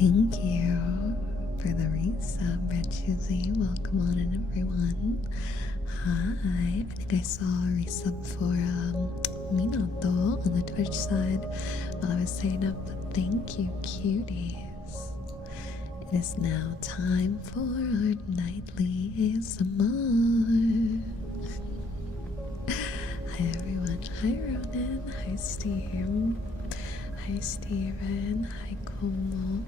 Thank you for the resub, Red Susie. Welcome on in, everyone. Hi. I think I saw a resub for Minato on the Twitch side while I was saying up, but thank you, cuties. It is now time for our nightly ASMR. Hi, everyone. Hi, Ronan. Hi, Steve. Hi, Steven. Hi, Como.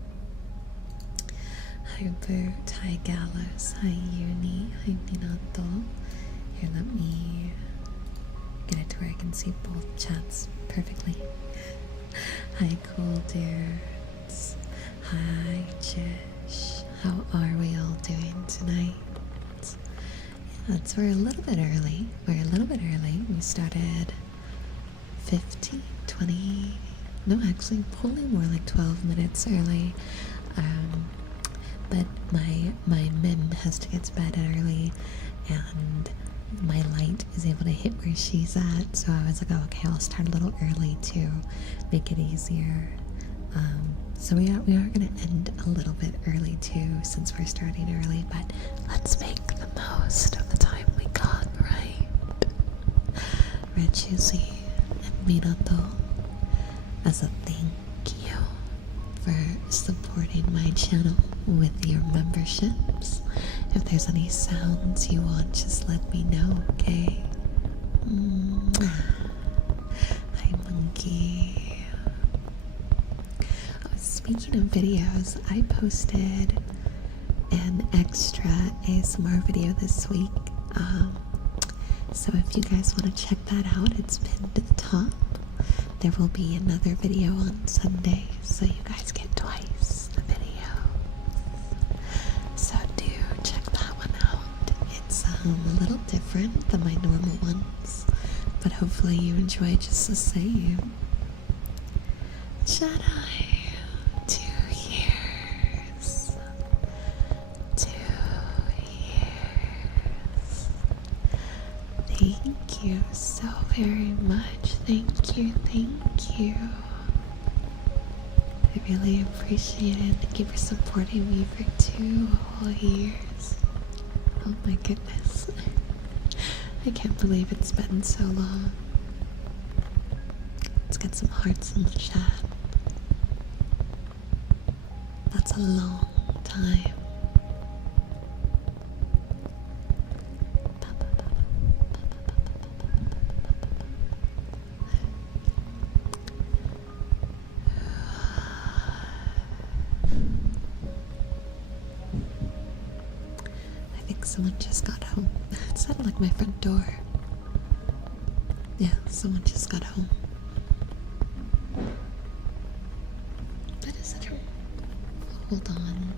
Hi, Bert. Hi, Gallus. Hi, Uni. Hi, Minato. Here, let me get it to where I can see both chats perfectly. Hi, Cool Dudes. Hi, Jish. How are we all doing tonight? Yeah, we're a little bit early. We started 15, 20, no, actually, probably more like 12 minutes early. But my Mim has to get to bed early, and my light is able to hit where she's at. So I was like, oh, okay, I'll start a little early to make it easier. So we are gonna end a little bit early too, since we're starting early. But let's make the most of the time we got, right? Red Juicy and Minato, as a thank you for supporting my channel with your memberships. If there's any sounds you want, just let me know, okay? Hi, Monkey. Oh, speaking of videos, I posted an extra ASMR video this week. So if you guys want to check that out, it's pinned to the top. There will be another video on Sunday, so you guys get twice the video. So do check that one out. It's a little different than my normal ones, but hopefully you enjoy it just the same. Jedi, 2 years. 2 years. Thank you so very much. Thank you. I really appreciate it. Thank you for supporting me for 2 whole years. Oh my goodness. I can't believe it's been so long. Let's get some hearts in the chat. That's a long time. I think someone just got home. It sounded like my front door. Yeah, someone just got home. That is such a... Hold on.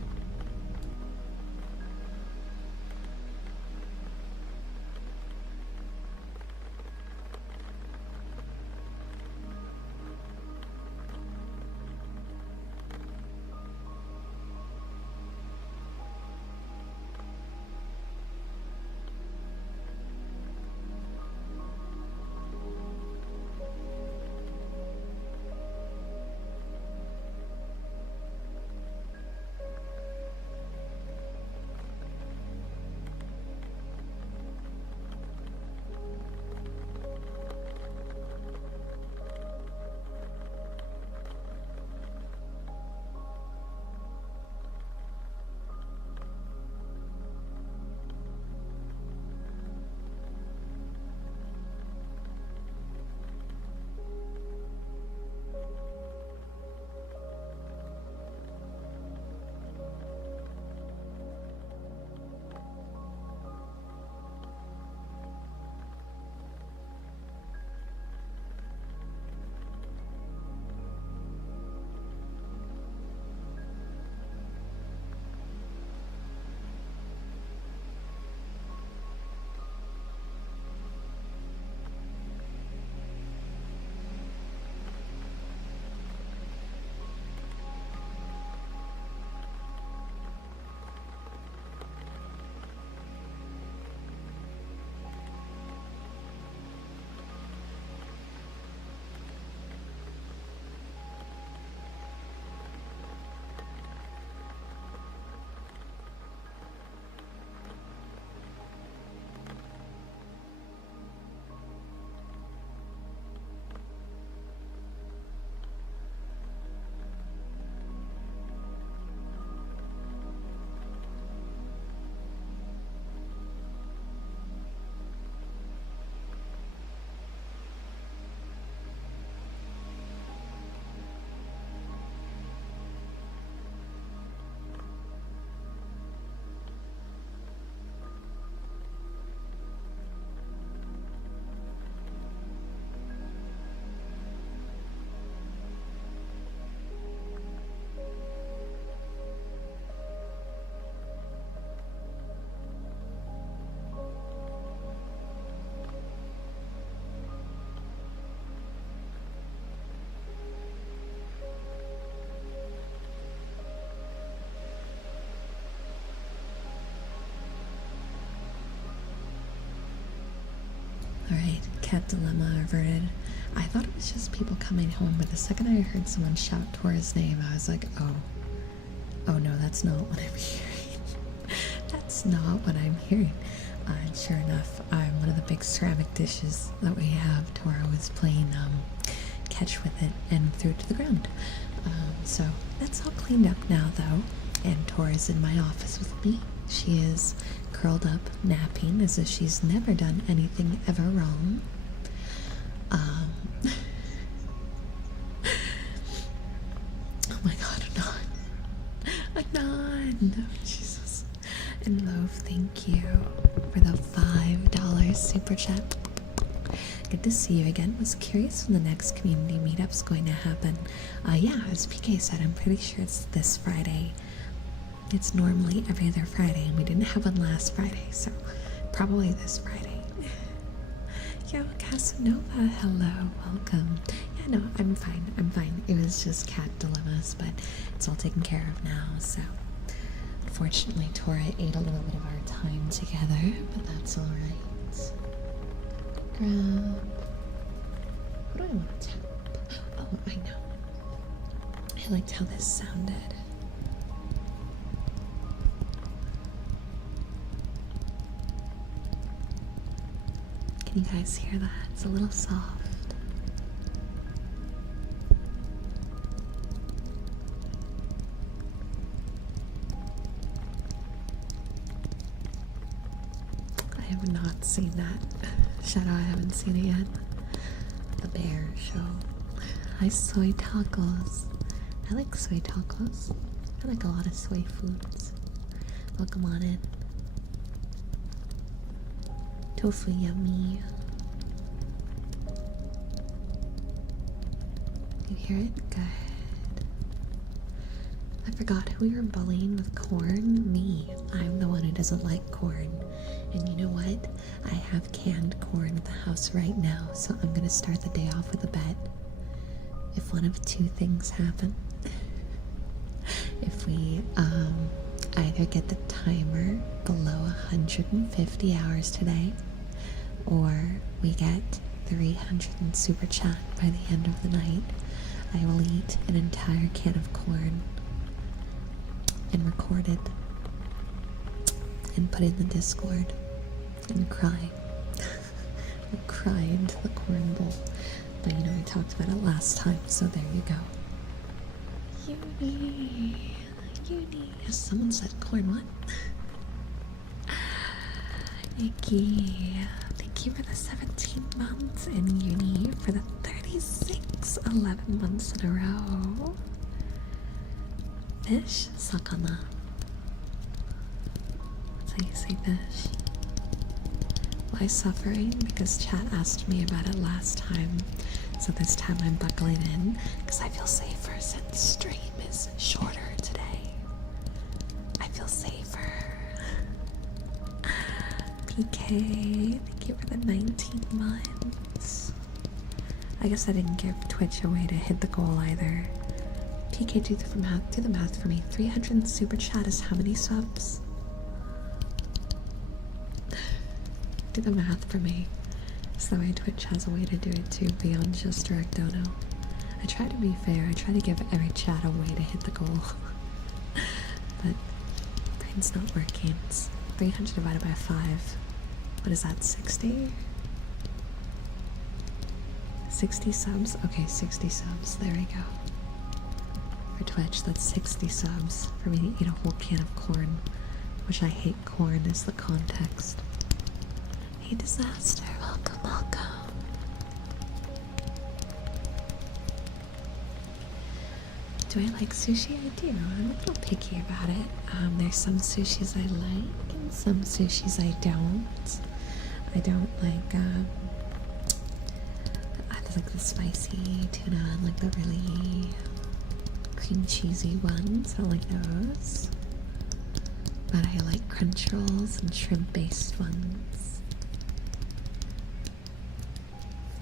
Cat dilemma averted. I thought it was just people coming home, but the second I heard someone shout Tora's name, I was like, oh no, that's not what I'm hearing. That's not what I'm hearing. And sure enough, one of the big ceramic dishes that we have, Tora was playing catch with it and threw it to the ground. So that's all cleaned up now, though. And Tora's in my office with me. She is curled up, napping, as if she's never done anything ever wrong. Oh my god, Anon! Jesus. And Love, thank you for the $5 super chat. Good to see you again. Was curious when the next community meetup's going to happen. Yeah, as PK said, I'm pretty sure it's this Friday. It's normally every other Friday, and we didn't have one last Friday, so probably this Friday. Yo, Casanova, hello, welcome. Yeah, no, I'm fine. It was just cat dilemmas, but it's all taken care of now, so. Unfortunately, Tora ate a little bit of our time together, but that's alright. Grab. What do I want to tap? Oh, I know. I liked how this sounded. Can you guys hear that? It's a little soft. I have not seen that. Shadow, I haven't seen it yet. The bear show. Hi, soy tacos. I like soy tacos. I like a lot of soy foods. Welcome on in. Tofu yummy. You hear it? Good. I forgot who we were bullying with corn. Me. I'm the one who doesn't like corn. And you know what? I have canned corn at the house right now, so I'm gonna start the day off with a bet. If one of two things happen, if we either get the timer below 150 hours today, or we get 300 in super chat by the end of the night, I will eat an entire can of corn and record it and put it in the Discord and cry. I'll cry into the corn bowl. But you know, I talked about it last time, so there you go. Uni. Yes, someone said corn, what? Nikki, thank you for the 17 months, and Uni for the 36 11 months in a row. Fish? Sakana. That's how you say fish. Why suffering? Because chat asked me about it last time, so this time I'm buckling in because I feel safer since stream is shorter today. I feel safer. PK, thank you for the 19 months. I guess I didn't give Twitch a way to hit the goal either. PK, do the math for me. 300 super chat is how many subs? Do the math for me. So that way Twitch has a way to do it too, beyond just direct dono. I try to be fair. I try to give every chat a way to hit the goal. But brain's not working. It's 300 divided by 5. What is that, 60? 60 subs? Okay, 60 subs. There we go. For Twitch, that's 60 subs for me to eat a whole can of corn. Which I hate corn is the context. Hey, Disaster, welcome, welcome. Do I like sushi? I do. I'm a little picky about it. There's some sushis I like and some sushis I don't. I don't like, I like the spicy tuna and like the really cream cheesy ones. I don't like those. But I like crunch rolls and shrimp based ones.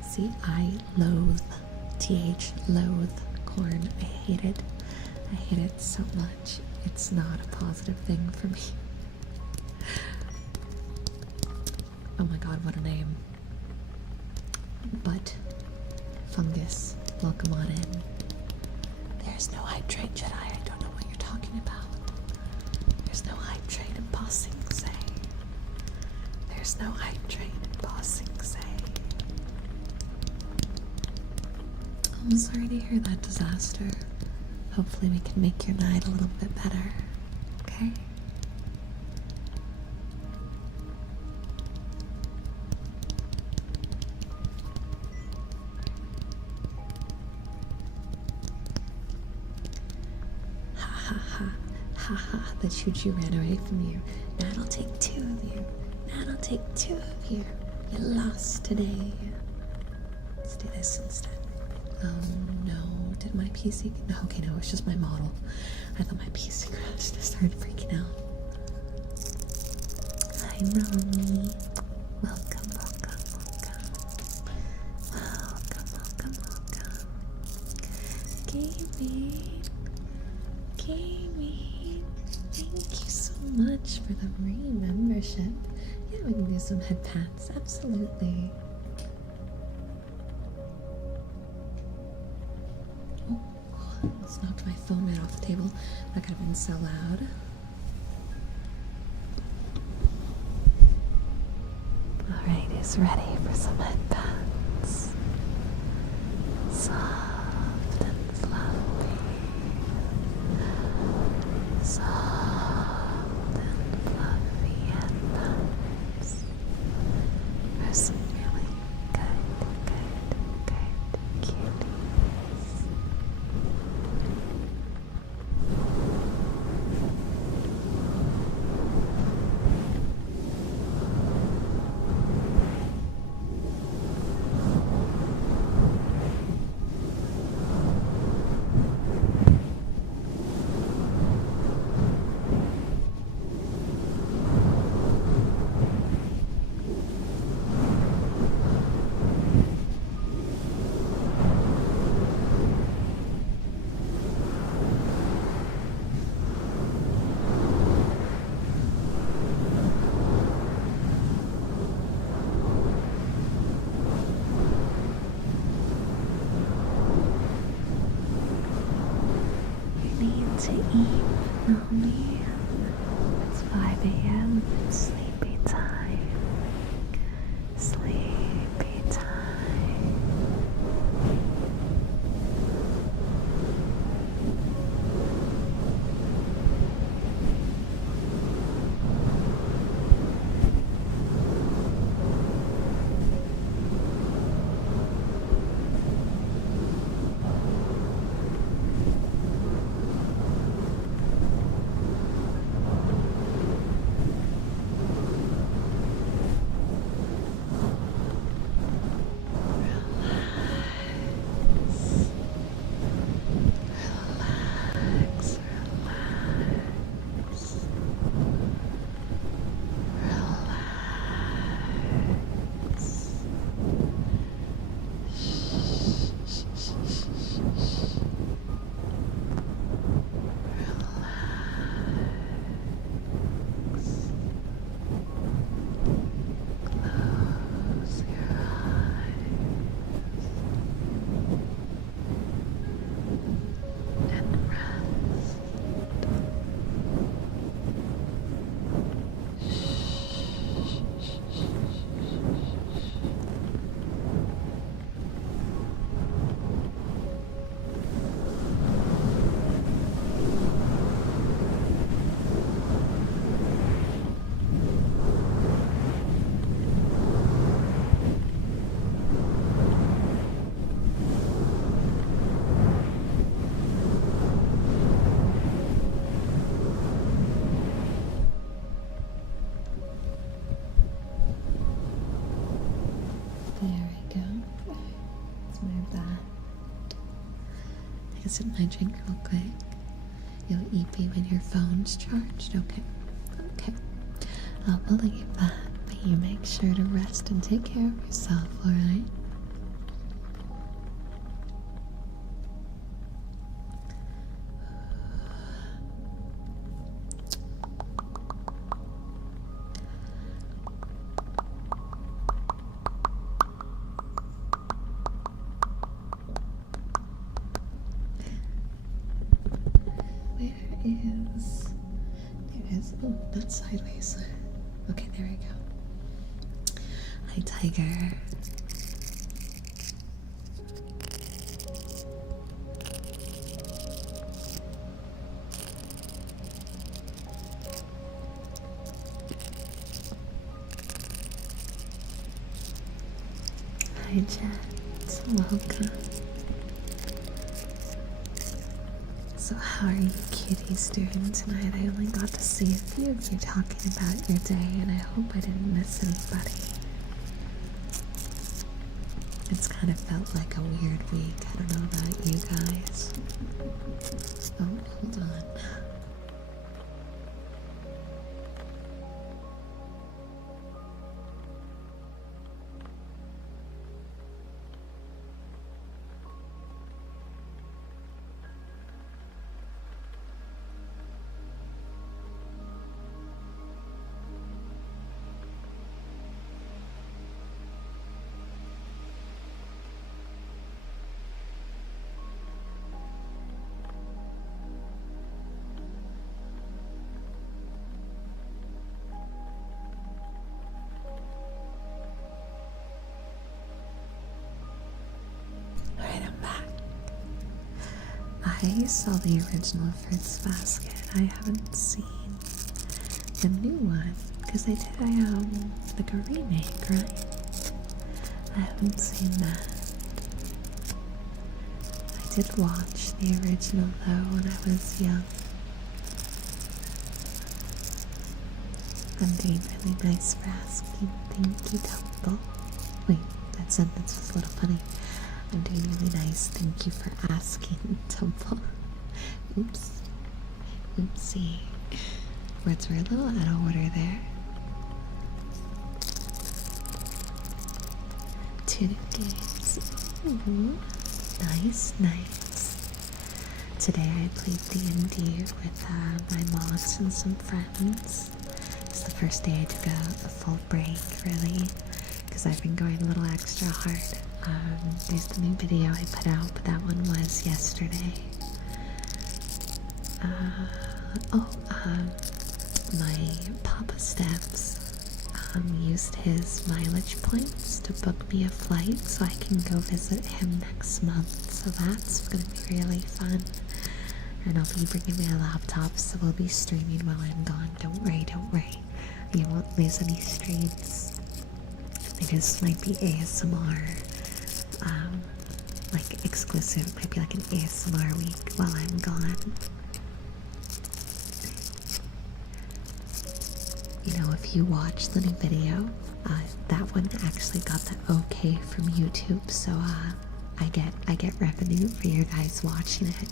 See, I loathe, loathe corn. I hate it. I hate it so much. It's not a positive thing for me. Oh my god, what a name. But fungus, welcome on in. There's no hydrate, Jedi. I don't know what you're talking about. There's no hydrate in Bossing Say. There's no hydrate in Bossing Say. I'm sorry to hear that disaster. Hopefully we can make your night a little bit better. Okay? Ha ha ha. Ha ha. The choo-choo ran away from you. Now it'll take two of you. Now it'll take two of you. You lost today. Let's do this instead. No. Did my PC... No, okay, no, it's just my model. I thought my PC crashed. I started freaking out. Hi, Romy. Welcome, welcome, welcome. Welcome, welcome, welcome. Gaming. Gaming. Thank you so much for the re-membership. Yeah, we can do some head pats. Absolutely. Almost knocked my phone right off the table. That could have been so loud. Alright, who's ready for some headbands? Soft and fluffy. Soft and fluffy headbands. For some really good cuties. To eat, mommy. It's 5 a.m. It's sleepy time. Sleepy time. Sip my drink real quick. You'll EP when your phone's charged. Okay. Okay. I'll believe that, but you make sure to rest and take care of yourself, alright? sideways. Okay, there we go. Hi, Tiger. Hi, Jet. Welcome. So how are you kitties doing tonight? I only got to see a few of you talking about your day, and I hope I didn't miss anybody. It's kind of felt like a weird week. I don't know about you guys. Oh, hold on. Alright, I'm back. I saw the original Fruits Basket. I haven't seen the new one because they did like a remake, right? I haven't seen that. I did watch the original though when I was young. I'm doing really nice for asking. Thank you, Temple. Wait, that sentence was a little funny. I'm doing really nice. Thank you for asking, Temple. Oops. Oopsie. Words were a little out of order there. Tunic games. Ooh. Nice, nice. Today I played D&D with my mods and some friends. It's the first day I took a full break, really, because I've been going a little extra hard. There's the new video I put out, but that one was yesterday. My Papa Steps used his mileage points to book me a flight so I can go visit him next month. So that's gonna be really fun. And I'll be bringing my laptop, so we'll be streaming while I'm gone. Don't worry, don't worry. You won't lose any streams. They just might be ASMR, like exclusive. It might be like an ASMR week while I'm gone. You know, if you watch the new video, that one actually got the okay from YouTube, so I get revenue for you guys watching it.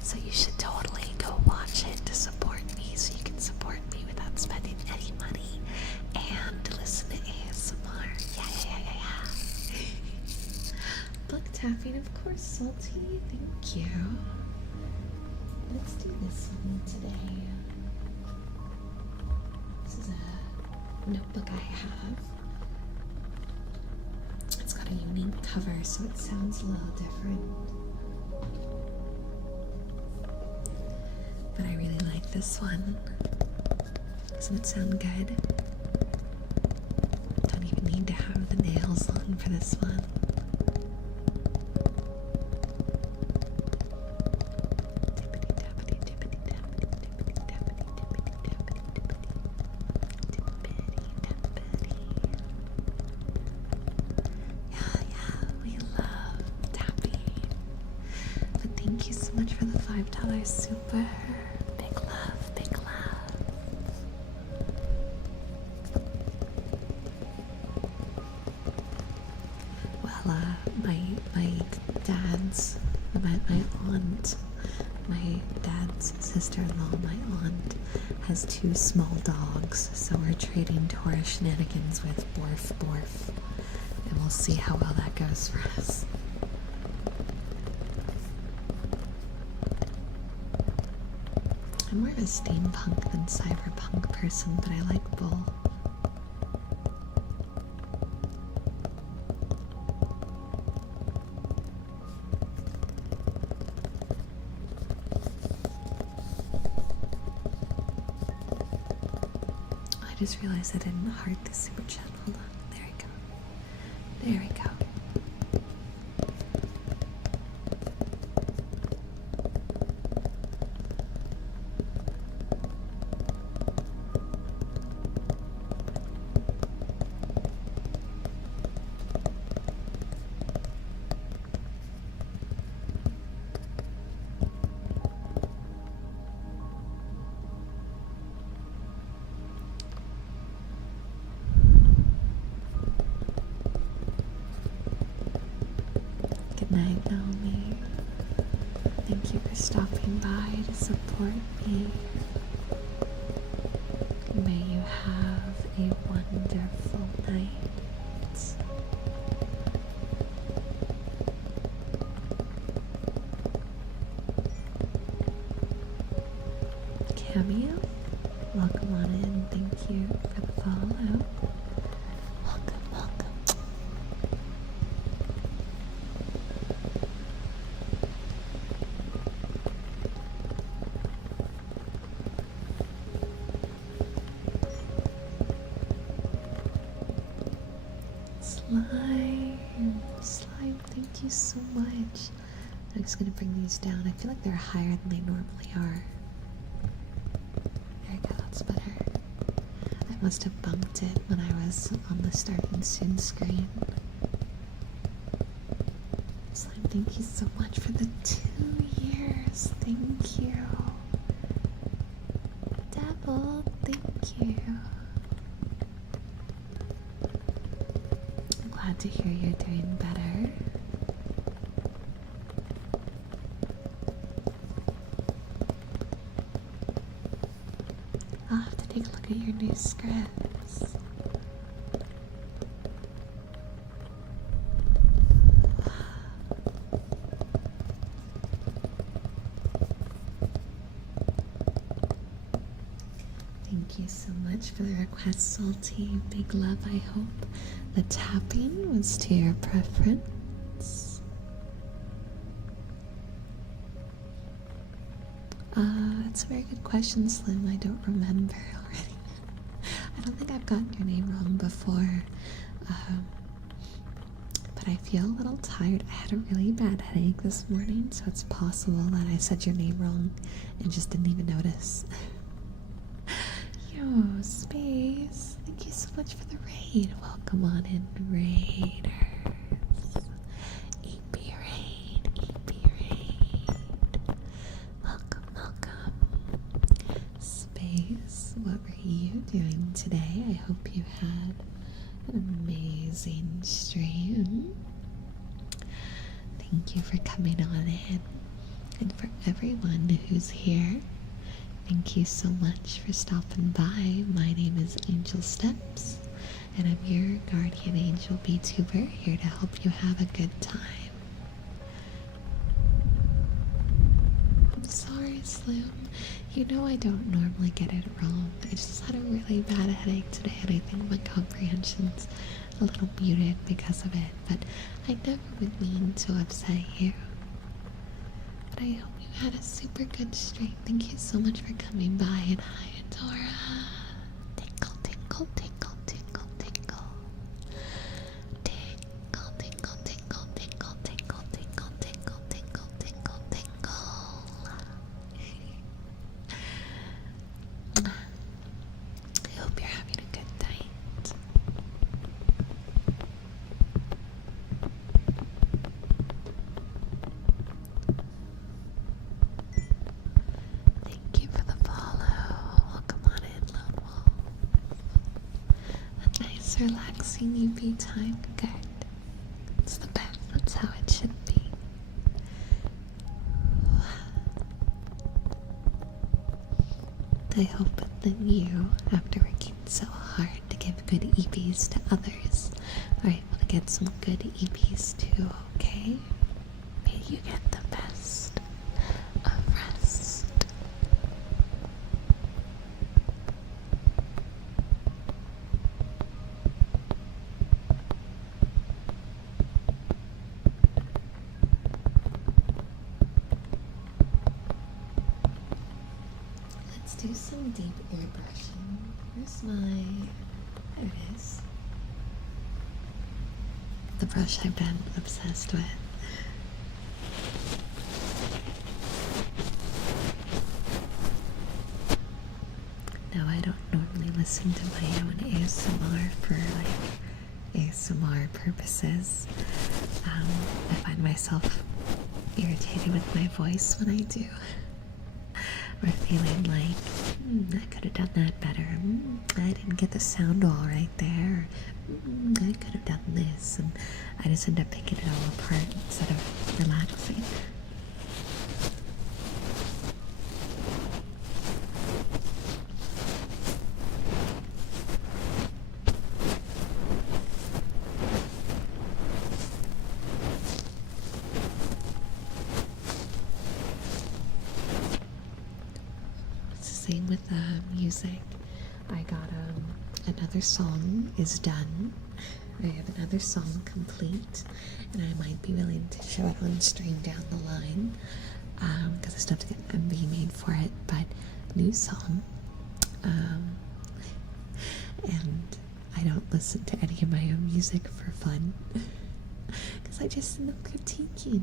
So you should totally go watch it to support me, so you can support me without spending any money and listen to ASMR. Yeah. Book tapping, of course, Salty. Thank you. Let's do this one today. This is a notebook I have. It's got a unique cover, so it sounds a little different. But I really like this one. Doesn't it sound good? Don't even need to have the nails on for this one. $5 super. Big love, big love. Well, my dad's, my aunt, my dad's sister-in-law, my aunt, has 2 small dogs, so we're trading Tora shenanigans with Borf Borf, and we'll see how well that goes for us. I'm more of a steampunk than cyberpunk person, but I like both. just realized I didn't heart the super chat. Hold on. There we go. There we go. Good night, Naomi. Thank you for stopping by to support me. May you have a wonderful night. Cameo, welcome on in. Thank you for the follow. Welcome, welcome. Slime, thank you so much. I'm just gonna bring these down. I feel like they're higher than they normally are. There we go, that's better. I must have bumped it when I was on the starting soon screen. Slime, thank you so much for the 2 years. Thank you. Devil, thank you. I'm glad to hear you're doing better. I'll have to take a look at your new scripts. Thank you so much for the request, Salty. Big love, I hope. The tapping was to your preference. It's a very good question, Slim. I don't remember already. I don't think I've gotten your name wrong before. But I feel a little tired. I had a really bad headache this morning, so it's possible that I said your name wrong and just didn't even notice. Yo, Space, thank you so much for the raid. Welcome on in, Raiders. EP raid, EP raid. Welcome, welcome. Space, what were you doing today? I hope you had an amazing stream. Thank you for coming on in. And for everyone who's here, thank you so much for stopping by. My name is Angel Steps, and I'm your guardian angel VTuber, here to help you have a good time. I'm sorry, Slim. You know I don't normally get it wrong. I just had a really bad headache today, and I think my comprehension's a little muted because of it, but I never would mean to upset you. But I hope you had a super good stream. Thank you so much for coming by, and hi, Adora. Tinkle, tinkle, tinkle, tinkle, tinkle. Tinkle, tinkle, tinkle, tinkle, tinkle, tinkle, tinkle, tinkle, tinkle, tinkle. I hope you're having a good night. Thank you for the follow. Welcome on in, Lone Wolf. A nice relaxing UV time. Good. It's the best. That's how it should be. I hope that you, after working so hard to give good EPs to others, are able to get some good EPs too, okay? May you get the best of rest. Let's do some deep ear brushing. Where's my... There it is. The brush I've been obsessed with. No, I don't normally listen to my own ASMR for like ASMR purposes. I find myself irritated with my voice when I do. Or feeling like, I could have done that better. I didn't get the sound all right there. I could have done this. And I just end up picking it all apart instead of relaxing. Same with music. I got another song is done. I have another song complete, and I might be willing to show it on stream down the line because I still have to get MV made for it. But new song, and I don't listen to any of my own music for fun because I just end up critiquing.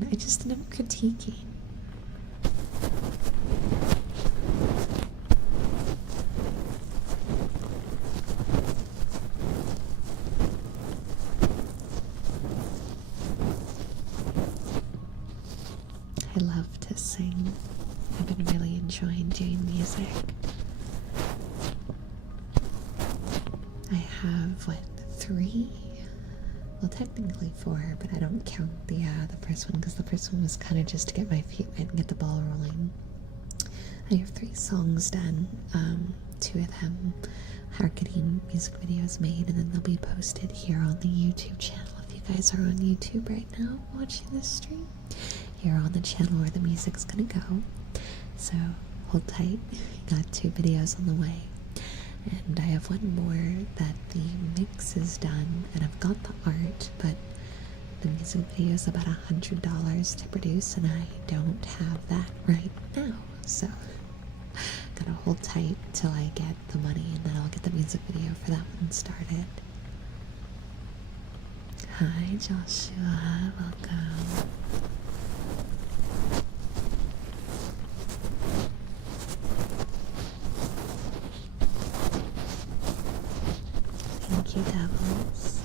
I love to sing. I've been really enjoying doing music. I have, 3? Well, technically 4, but I don't count the first one because the first one was kind of just to get my feet wet and get the ball rolling. I have 3 songs done. 2 of them are getting music videos made, and then they'll be posted here on the YouTube channel. If you guys are on YouTube right now watching this stream, here on the channel where the music's gonna go. So hold tight. Got 2 videos on the way. And I have one more that the mix is done, and I've got the art, but the music video is about $100 to produce, and I don't have that right now. So gotta hold tight till I get the money, and then I'll get the music video for that one started. Hi Joshua, welcome. Thank you, Devils.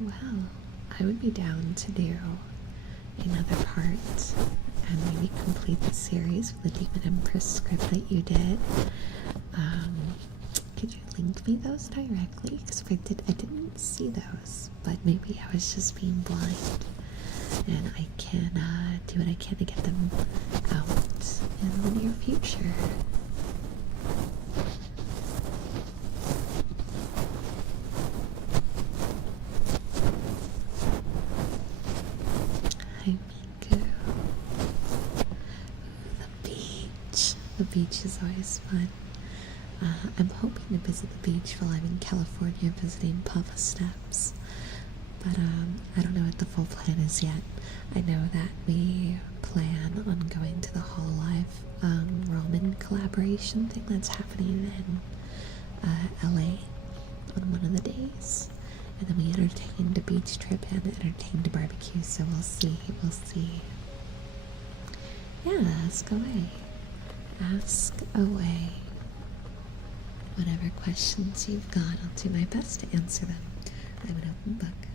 Well, I would be down to do another part and maybe complete the series with the Demon Empress script that you did. Could you link me those directly? Because if I didn't see those, but maybe I was just being blind. And I can do what I can to get them out in the near future. Hi, Miku. The beach. The beach is always fun. I'm hoping to visit the beach while I'm in California visiting Papa Steps, but I don't know what the full plan is yet. I know that we plan on going to the Hololive ramen collaboration thing that's happening in LA on one of the days, and then we entertained a beach trip and entertained a barbecue, so we'll see. Yeah, ask away. Whatever questions you've got, I'll do my best to answer them. I'm an open book.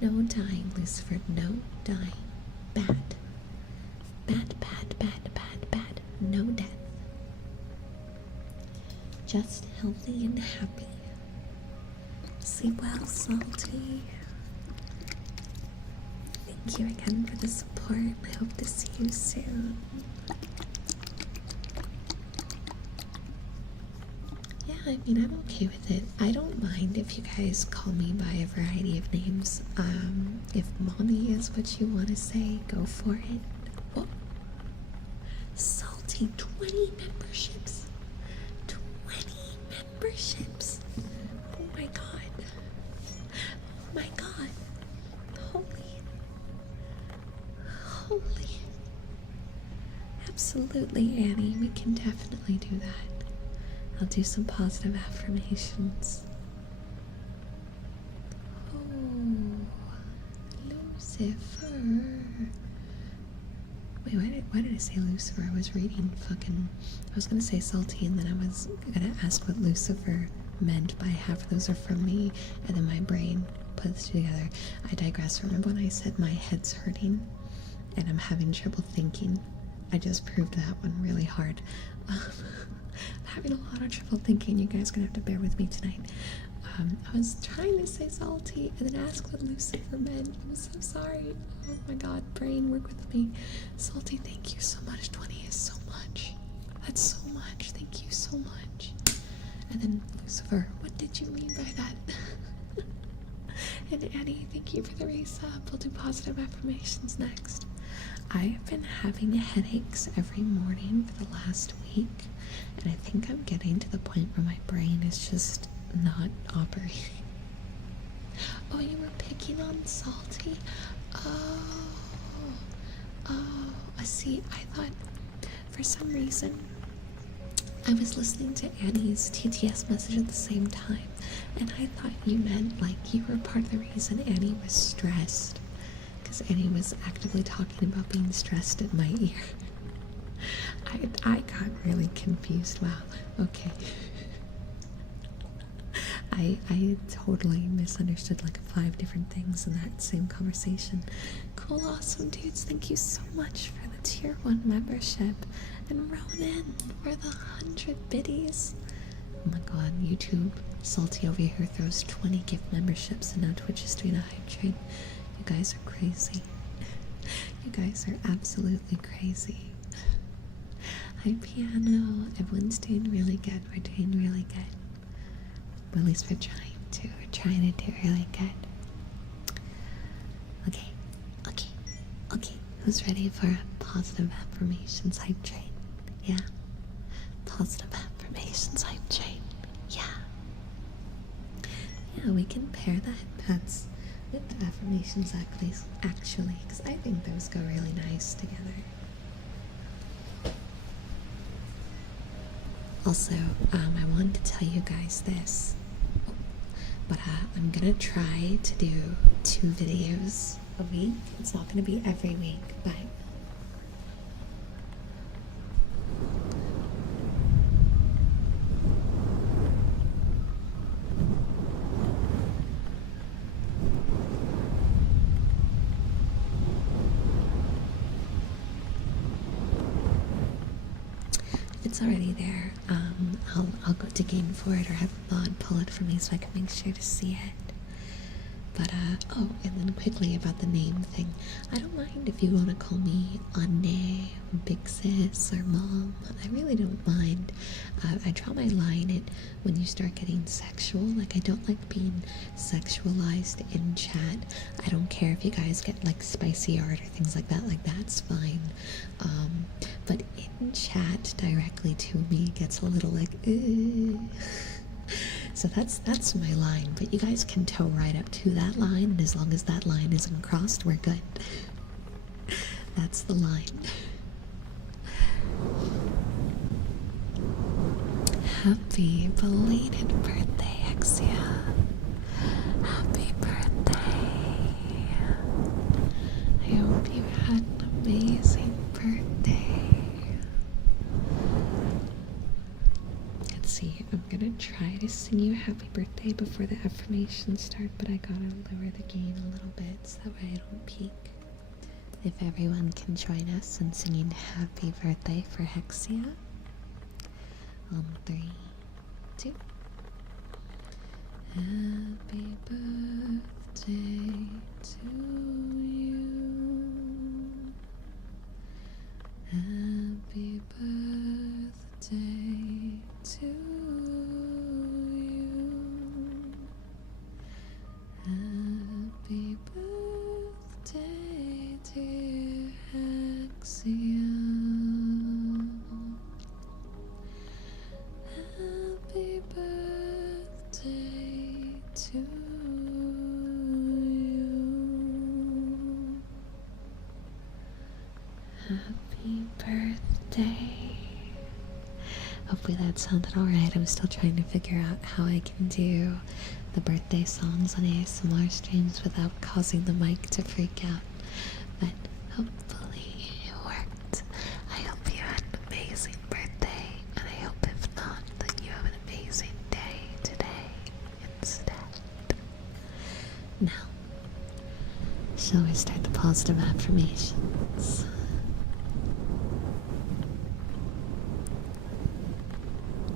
No dying, Lucifer, no dying. Bad. No death. Just healthy and happy. Sleep well, Salty. Thank you again for the support. I hope to see you soon. I mean, I'm okay with it. I don't mind if you guys call me by a variety of names. If mommy is what you want to say, go for it. Oh. Salty, 20 memberships. 20 memberships. Oh my god. Holy. Absolutely, Annie. We can definitely do that. I'll do some positive affirmations. Oh, Lucifer. Wait, why did I say Lucifer? I was reading fucking. I was gonna say salty, and then I was gonna ask what Lucifer meant by half of those are from me, and then my brain puts together. I digress. Remember when I said my head's hurting and I'm having trouble thinking? I just proved that one really hard. I'm having a lot of trouble thinking. You guys are gonna have to bear with me tonight. I was trying to say salty and then ask what Lucifer meant. I'm so sorry. Oh my god, brain, work with me. Salty, thank you so much. 20 is so much. That's so much. Thank you so much. And then Lucifer, what did you mean by that? And Annie, thank you for the resub. We'll do positive affirmations next. I've been having headaches every morning for the last week, and I think I'm getting to the point where my brain is just not operating. Oh, you were picking on Salty? Oh, I see. I thought for some reason I was listening to Annie's TTS message at the same time, and I thought you meant like you were part of the reason Annie was stressed, because Annie was actively talking about being stressed in my ear. I got really confused. Wow. Okay. I totally misunderstood like 5 different things in that same conversation. Cool, awesome dudes. Thank you so much for the tier 1 membership. And Ronan for the 100 biddies. Oh my god, YouTube. Salty over here throws 20 gift memberships and now Twitch is doing a hype train. You guys are crazy. You guys are absolutely crazy. Hi, Piano. Everyone's doing really good. We're doing really good. Or at least we're trying to. We're trying to do really good. Okay. Who's ready for a positive affirmations hype train? Yeah? Positive affirmations hype train. Yeah. Yeah, we can pair that pets with the affirmations actually, because I think those go really nice together. Also, I wanted to tell you guys this, but I'm gonna try to do 2 videos a week. It's not gonna be every week, but it's already there. I'll go digging for it or have a mod pull it for me so I can make sure to see it. But oh, and then quickly about the name thing. I don't mind if you want to call me Anne, Big Sis, or Mom. I really don't mind. I draw my line at when you start getting sexual. Like, I don't like being sexualized in chat. I don't care if you guys get like spicy art or things like that. Like, that's fine. But in chat directly to me it gets a little like, so that's my line, but you guys can toe right up to that line, and as long as that line isn't crossed, we're good. That's the line. Happy belated birthday, Exia. Happy birthday. I hope you had an amazing birthday. Let's see, I'm gonna try to sing you a happy birthday before the affirmations start, but I gotta lower the gain a little bit so that way I don't peak. If everyone can join us in singing happy birthday for Hexia. 3, 2. Happy birthday to you. Happy birthday to you. Happy birthday, dear Hexia. Happy birthday to you. birthday. Hopefully that sounded alright. I'm still trying to figure out how I can do the birthday songs on ASMR streams without causing the mic to freak out. But hopefully it worked. I hope you had an amazing birthday, and I hope if not, that you have an amazing day today instead. Now, shall we start the positive affirmations?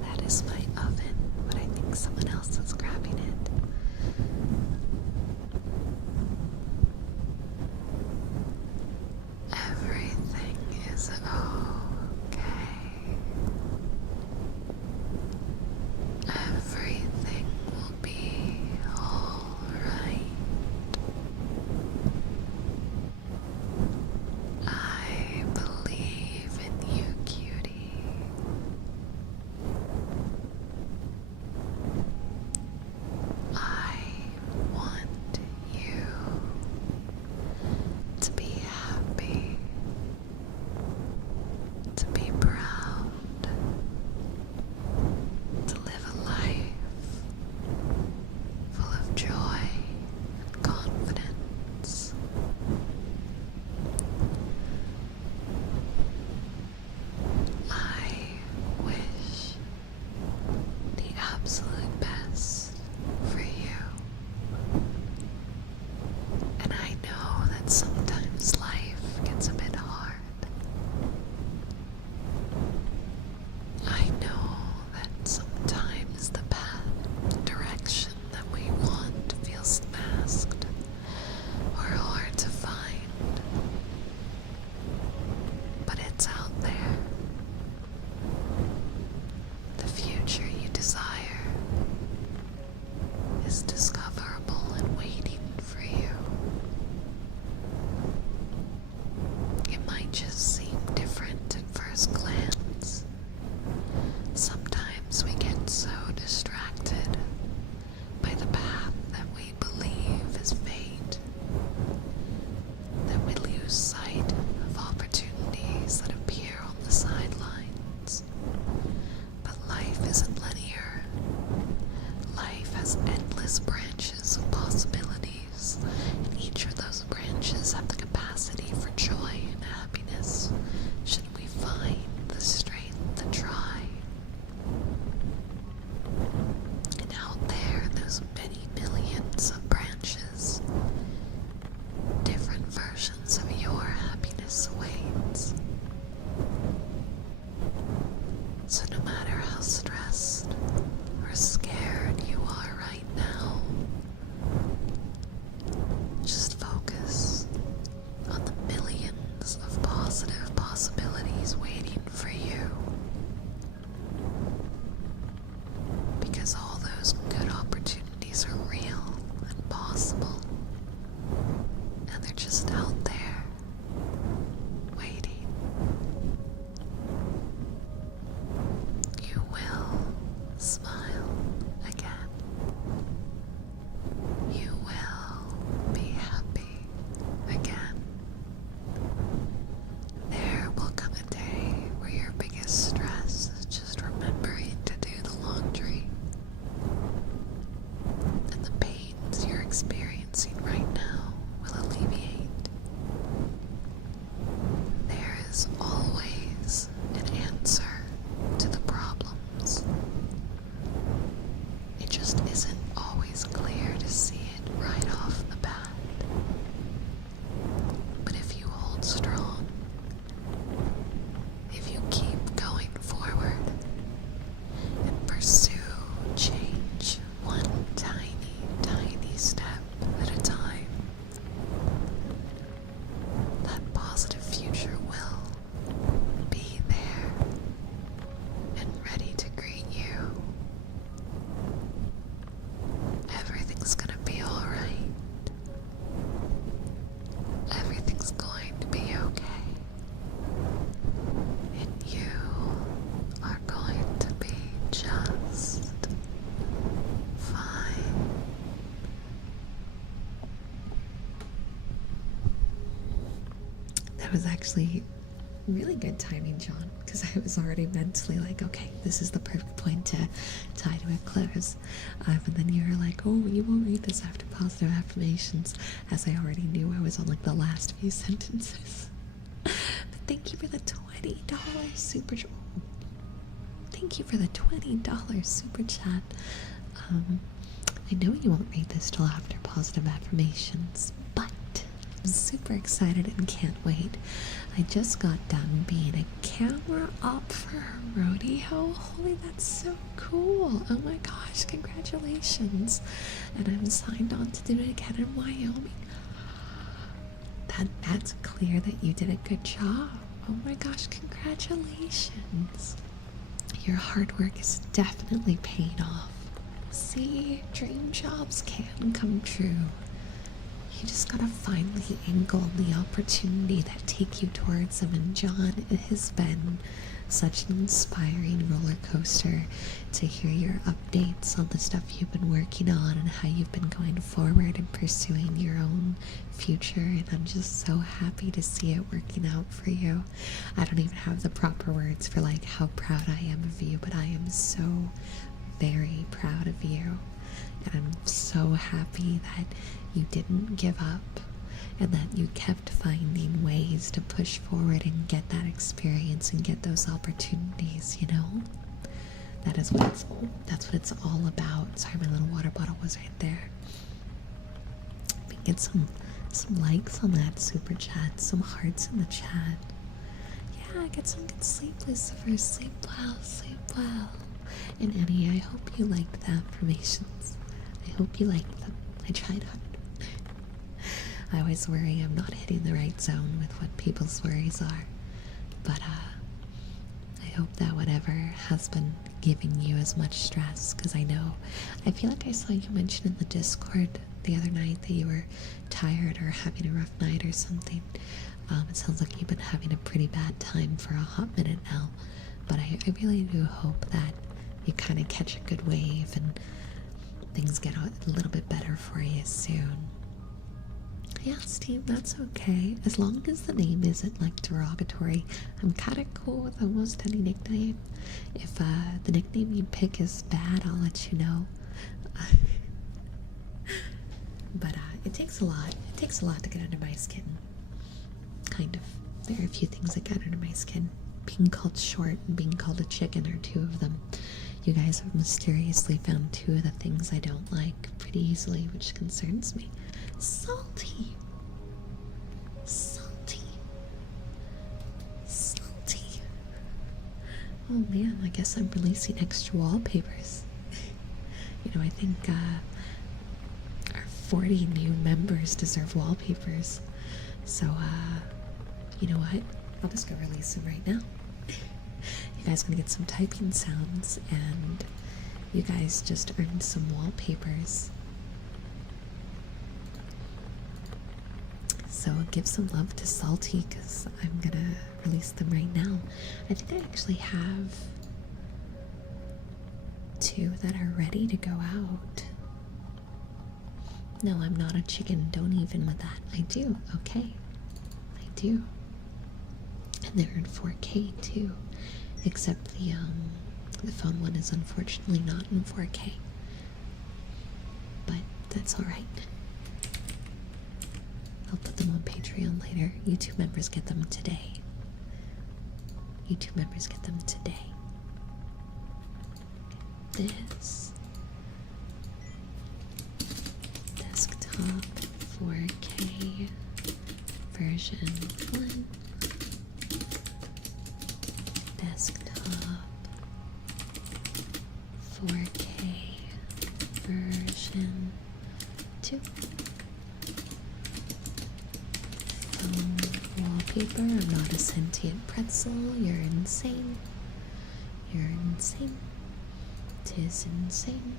That is my oven, but I think someone else is grabbing it. Everything is okay. Everything will be alright. I believe in you, cutie. I want you to be happy, to be proud, to live a life full of joy and confidence. I wish the absolute best for you. And I know that sometimes life gets a bit hard. I know that sometimes the path, direction that we want feels masked or hard to find. But it's out there. The future you desire is discoverable and waiting for you. It might just seem different at first glance. Sometimes we get so distracted by the path that we believe is fate that we lose sight of opportunities that appear on the sidelines. But life isn't linear. Life has endless branches of possibilities, and each of those branches have the capacity for joy and happiness should we find the strength to try. And out there, in those many millions of branches, different versions of your happiness awaits. So no matter how stressed or scared you are right now, just focus on the millions of positive possibilities waiting for you. Because all those good opportunities are real and possible, and they're just out there, waiting. You will smile again. You will be happy again. There will come a day where your biggest stress is just remembering to do the laundry. And the pains you're experiencing right now will alleviate. There is always an answer to the problems. It just isn't always clear to see it right off the bat. But if you hold strong, if you keep going forward and pursue change one tiny, tiny step at a time, that positive future will be there and ready to greet you. Everything's gonna be alright. Everything's going to be okay. And you are going to be just fine. That was actually really good timing, John, because I was already mentally like, okay, this is the perfect point to tie to a close. And then you were like, oh, you won't read this after positive affirmations, as I already knew I was on like the last few sentences. But thank you for the $20 super chat. Thank you for the $20 super chat. I know you won't read this till after positive affirmations, but I'm super excited and can't wait. I just got done being a camera op for her rodeo. Holy, that's so cool. Oh my gosh, congratulations. And I'm signed on to do it again in Wyoming. That's clear that you did a good job. Oh my gosh, congratulations. Your hard work is definitely paying off. See, dream jobs can come true. You just gotta find the angle and the opportunity that take you towards them. And John, it has been such an inspiring roller coaster to hear your updates on the stuff you've been working on and how you've been going forward and pursuing your own future. And I'm just so happy to see it working out for you. I don't even have the proper words for like how proud I am of you, but I am so very proud of you. And I'm so happy that you didn't give up and that you kept finding ways to push forward and get that experience and get those opportunities, you know? That's what it's all about. Sorry, my little water bottle was right there. We get some likes on that super chat, some hearts in the chat. Yeah, get some good sleep, Lucifer. Sleep well, sleep well. And Annie, I hope you liked the affirmations. I hope you liked them. I tried hard. I always worry I'm not hitting the right zone with what people's worries are. But I hope that whatever has been giving you as much stress, because I feel like I saw you mention in the Discord the other night that you were tired or having a rough night or something. It sounds like you've been having a pretty bad time for a hot minute now. But I really do hope that you kind of catch a good wave and things get a little bit better for you soon. Yeah, Steve, that's okay. As long as the name isn't like derogatory, I'm kind of cool with almost any nickname. If the nickname you pick is bad, I'll let you know. But it takes a lot. It takes a lot to get under my skin. Kind of. There are a few things that get under my skin. Being called short and being called a chicken are two of them. You guys have mysteriously found two of the things I don't like pretty easily, which concerns me. Salty. Salty. Salty. Oh man, I guess I'm releasing extra wallpapers. You know, I think our 40 new members deserve wallpapers. So, you know what? I'll just go release them right now. You guys gonna get some typing sounds, and you guys just earned some wallpapers. So give some love to Salty, because I'm gonna release them right now. I think I actually have two that are ready to go out. No, I'm not a chicken. Don't even with that. I do. Okay. I do. And they're in 4K too. Except the phone one is unfortunately not in 4K. But that's alright. I'll put them on Patreon later. YouTube members get them today. YouTube members get them today. This desktop 4K version 1. Desktop 4K version 2. Phone wallpaper. I'm not a sentient pretzel. You're insane. You're insane. 'Tis insane.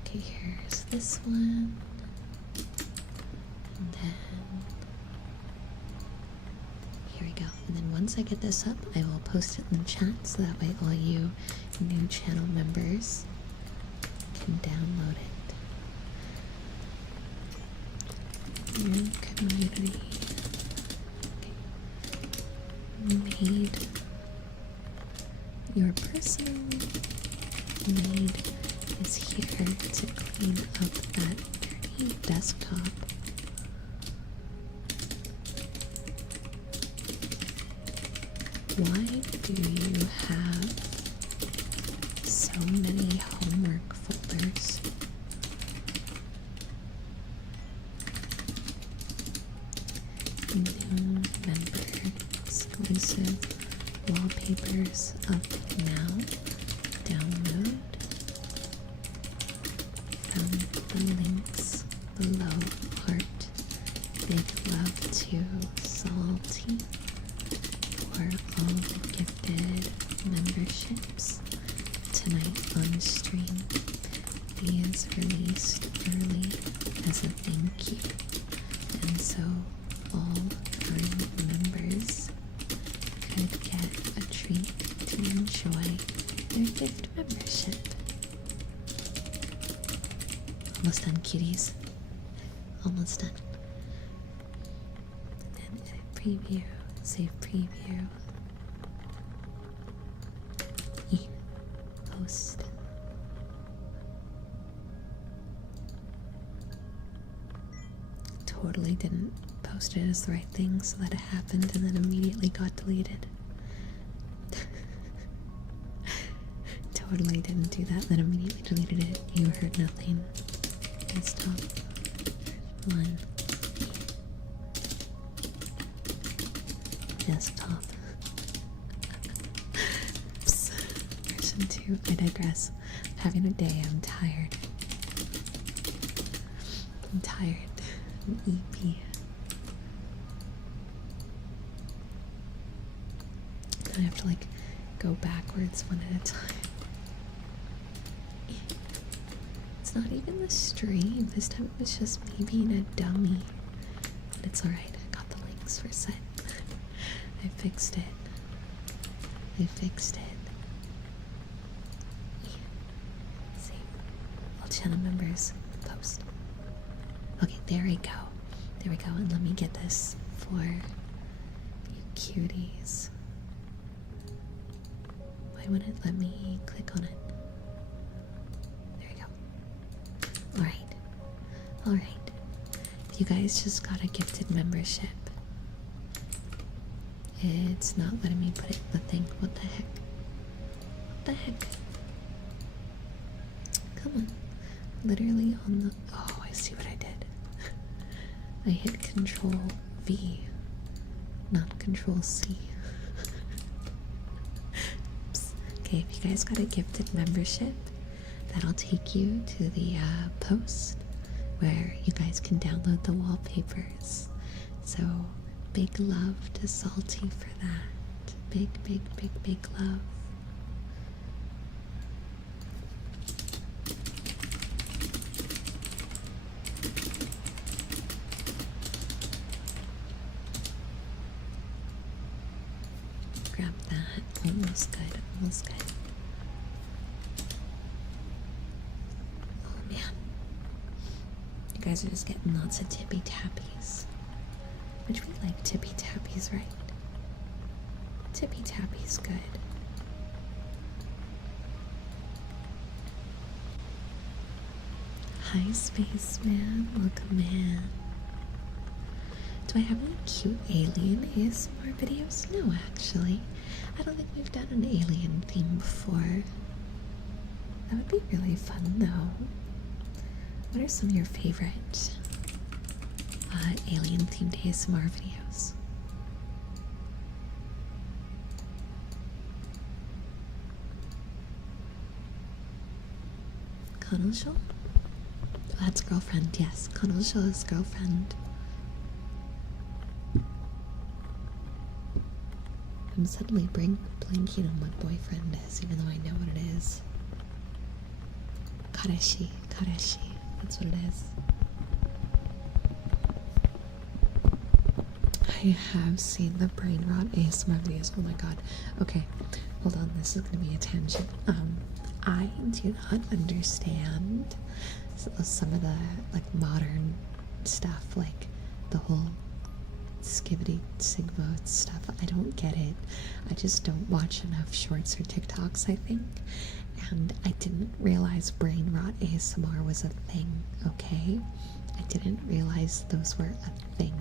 Okay, here's this one. And then here we go. And then once I get this up, I will post it in the chat so that way all you new channel members can download it. New community maid. Your personal maid is here to clean up that dirty desktop. Why do you have so many homework folders? New member exclusive wallpapers up now. Download from the links below. Heart. Big love to Salty for all the gifted memberships tonight on stream. These released early as a thank you, and so all Prime members could get a treat to enjoy their gift membership. Almost done, cuties. Almost done. And edit preview. Save preview. Post. Totally didn't post it as the right thing, so that it happened and then immediately got deleted. Totally didn't do that, then immediately deleted it. You heard nothing. Desktop 1. Desktop. Oops. Version 2. I digress. I'm having a day. I'm tired. I'm tired. I'm EP. I have to like go backwards one at a time. It's not even the stream. This time it was just me being a dummy. But it's alright. I got the links for set. I fixed it. I fixed it. See. All channel members post. Okay, there we go. There we go. And let me get this for you cuties. Why wouldn't it let me click on it? There we go. Alright. Alright. You guys just got a gifted membership. It's not letting me put it in the thing. What the heck? What the heck? Come on. Literally on the... Oh, I see what I did. I hit Control V, not Control C. Oops. Okay, if you guys got a gifted membership, that'll take you to the post where you guys can download the wallpapers. So, big love to Salty for that. Big, big, big, big love. Grab that. Almost good. Almost good. Oh man. You guys are just getting lots of tippy tappies. Which we like tippy tappies, right? Tippy tappies good. Hi Spaceman, welcome in. Do I have any cute alien ASMR videos? No, actually. I don't think we've done an alien theme before. That would be really fun, though. What are some of your favorite alien-themed ASMR videos? Connell Show? Oh, that's girlfriend, yes. Connell Show is girlfriend. I'm suddenly blanking on what boyfriend is, even though I know what it is. Kareshi, that's what it is. I have seen the Brainrot ASMR videos. Oh my god. Okay, hold on, this is gonna be a tangent. I do not understand some of the like modern stuff, like the whole skibbity sigma stuff. I don't get it. I just don't watch enough shorts or TikToks, I think. And I didn't realize Brainrot ASMR was a thing, okay? I didn't realize those were a thing.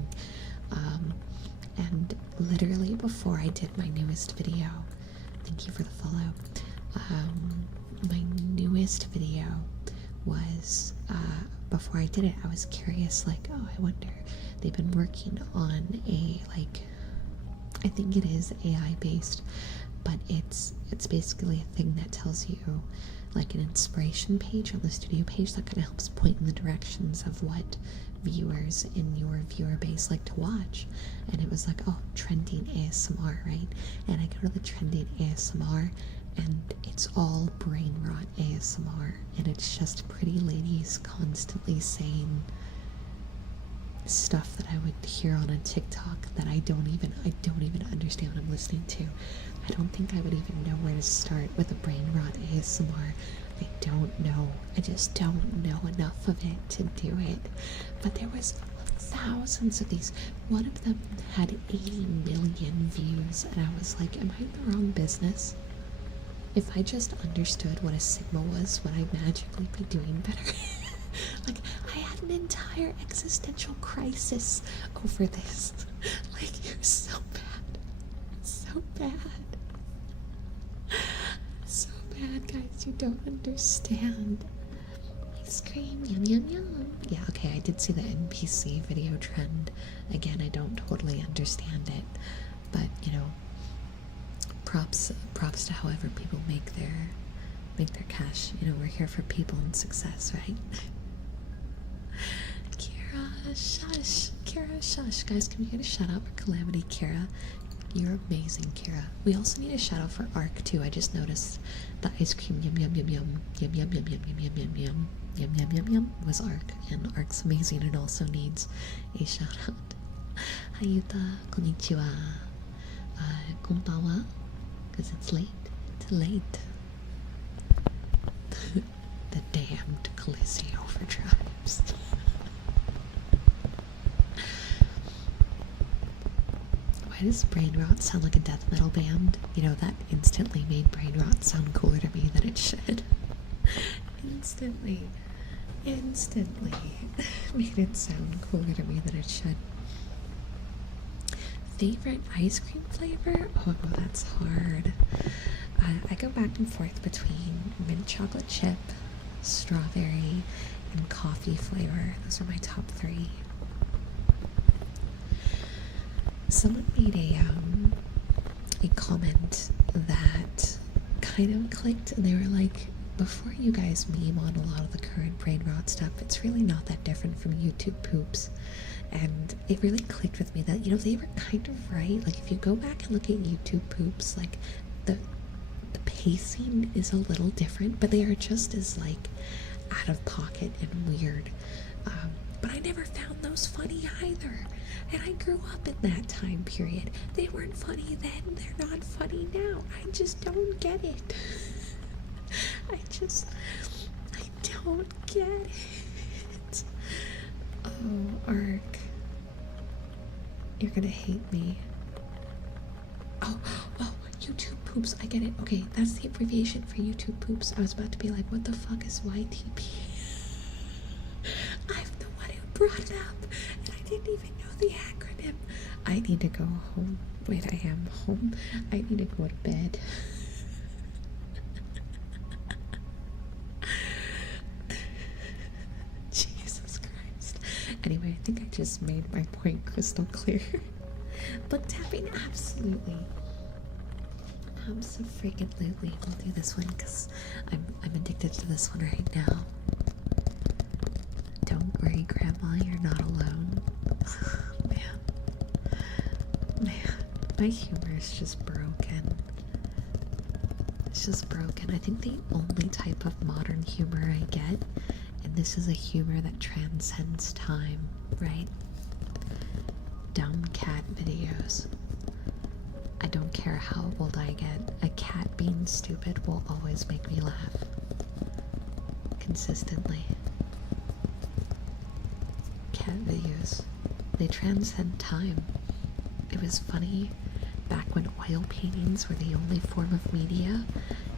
And literally before I did my newest video, thank you for the follow, my newest video was, before I did it, I was curious, like, oh, I wonder, they've been working on a, like, I think it is AI based, but it's basically a thing that tells you, like, an inspiration page on the studio page that kind of helps point in the directions of what viewers in your viewer base like to watch. And it was like, oh, trending ASMR, right? And I go to the trending ASMR and it's all Brainrot ASMR, and it's just pretty ladies constantly saying stuff that I would hear on a TikTok that I don't even understand what I'm listening to. I don't think I would even know where to start with a Brainrot ASMR. I don't know. I just don't know enough of it to do it. But there was thousands of these. One of them had 80 million views, and I was like, am I in the wrong business? If I just understood what a Sigma was, would I magically be doing better? Like, I had an entire existential crisis over this. Like, you're so bad. So bad. So bad, guys. You don't understand. Ice cream, yum, yum, yum. Yeah, okay, I did see the NPC video trend. Again, I don't totally understand it. But, you know, props to however people make their cash. You know, we're here for people and success, right? Kira, shush. Guys, can we get a shout out for Calamity Kira? You're amazing, Kira. We also need a shout out for Ark too. I just noticed the ice cream yum yum yum yum yum yum yum yum yum yum yum yum yum yum yum yum was Ark, and Ark's amazing and also needs a shout out. Hayuta, konnichiwa, konbanwa, because it's late. It's late. The damned Callisto overdrives. Why does Brainrot sound like a death metal band? You know, that instantly made Brainrot sound cooler to me than it should. Instantly made it sound cooler to me than it should. Favorite ice cream flavor? Oh, that's hard. I go back and forth between mint chocolate chip, strawberry, and coffee flavor. Those are my top 3. Someone made a comment that kind of clicked, and they were like, before you guys meme on a lot of the current Brainrot stuff, it's really not that different from YouTube poops. And it really clicked with me that, you know, they were kind of right. Like, if you go back and look at YouTube poops, like, the pacing is a little different, but they are just as, like, out of pocket and weird. But I never found those funny either. And I grew up in that time period. They weren't funny then, they're not funny now. I just don't get it. I don't get it. Oh, Ark. You're gonna hate me. Oh, YouTube poops. I get it. Okay, that's the abbreviation for YouTube poops. I was about to be like, what the fuck is YTP? I'm the one who brought it up, and I didn't even know the acronym. I need to go home. Wait, I am home. I need to go to bed. Jesus Christ. Anyway, I think I just made my point crystal clear. But tapping, absolutely. Abso-freaking-lutely. We'll do this one because I'm addicted to this one right now. Don't worry, Grandma, you're not alone. Man, my humor is just broken. It's just broken. I think the only type of modern humor I get, and this is a humor that transcends time, right? Dumb cat videos. I don't care how old I get, a cat being stupid will always make me laugh. Consistently. Cat videos. They transcend time. it was funny back when oil paintings were the only form of media,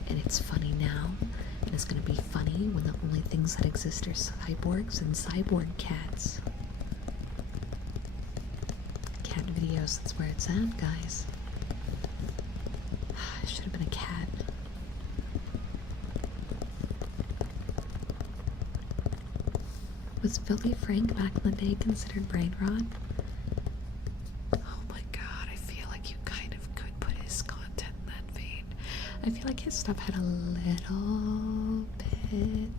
and it's funny now, and it's gonna be funny when the only things that exist are cyborgs and cyborg cats. Cat videos, that's where it's at, guys. I should have been a cat. Was Philly Frank back in the day considered Brainrot? Oh my god, I feel like you kind of could put his content in that vein. I feel like his stuff had a little bit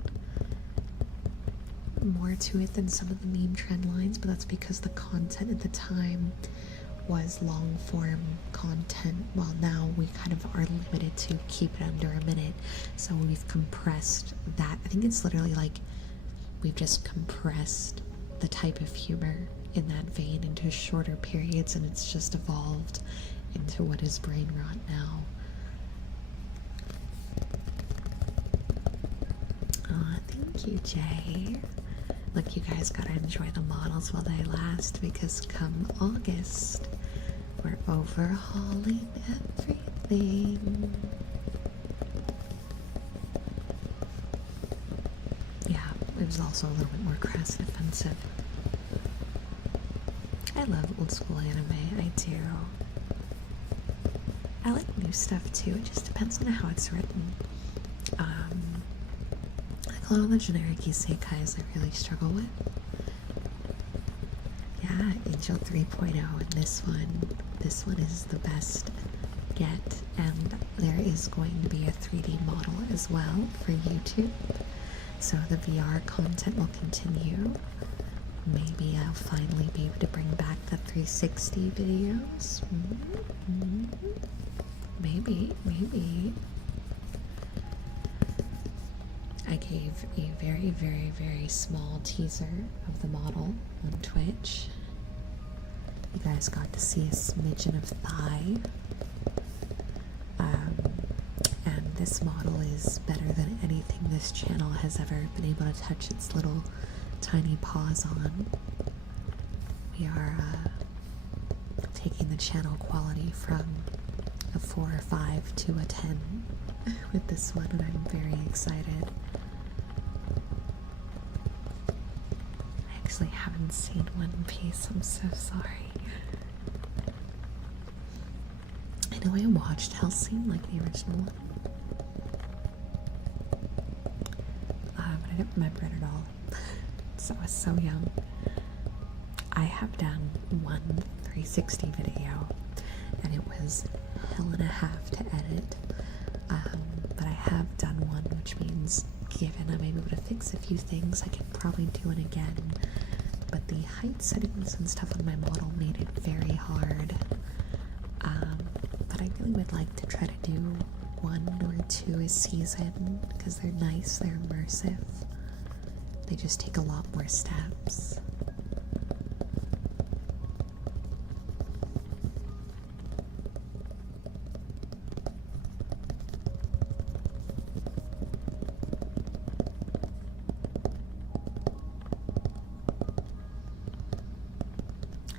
more to it than some of the meme trend lines, but that's because the content at the time was long form content, while now we kind of are limited to keep it under a minute. So we've compressed that. I think it's literally like we've just compressed the type of humor in that vein into shorter periods, and it's just evolved into what is Brainrot now. Thank you, Jay. Look, you guys gotta enjoy the models while they last, because come August, we're overhauling everything. Yeah, it was also a little bit more crass and offensive. I love old school anime, I do. I like new stuff too, it just depends on how it's written. Like a lot of the generic isekais I really struggle with. Yeah, Angel 3.0 and this one is the best yet, and there is going to be a 3D model as well for YouTube. So the VR content will continue. Maybe I'll finally be able to bring back the 360 videos. Maybe. I gave a very, very, very small teaser of the model on Twitch. You guys got to see a smidgen of thigh. And this model is better than anything this channel has ever been able to touch its little tiny paws on. We are taking the channel quality from a 4 or 5 to a 10 with this one, and I'm very excited. I actually haven't seen One Piece, I'm so sorry. I know I watched Hellsing, like the original one, but I don't remember it at all. So I was so young. I have done one 360 video, and it was hell and a half to edit. But I have done one, which means given I'm able to fix a few things, I could probably do it again. But the height settings and stuff on my model made it very hard. But I really would like to try to do 1 or 2 a season, because they're nice, they're immersive. They just take a lot more steps.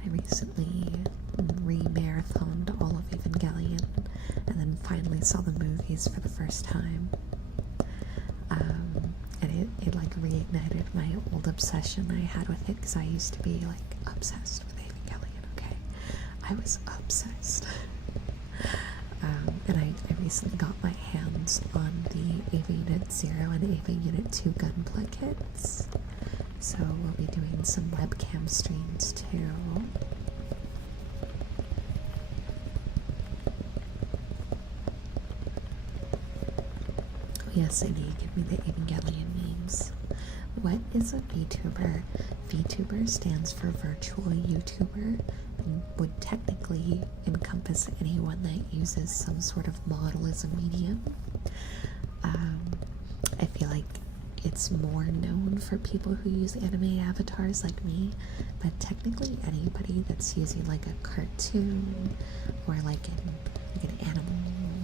I recently re-marathoned all of Evangelion, and then finally saw the movies for the first time. And it like reignited my old obsession I had with it, because I used to be like obsessed with Evangelion, okay? I was obsessed. And I recently got my hands on the AV Unit 0 and AV Unit 2 gunplay kits. So we'll be doing some webcam streams too. Yes, indeed, give me the Evangelion memes. What is a VTuber? VTuber stands for virtual YouTuber and would technically encompass anyone that uses some sort of model as a medium. I feel like it's more known for people who use anime avatars like me, but technically anybody that's using like a cartoon or like an animal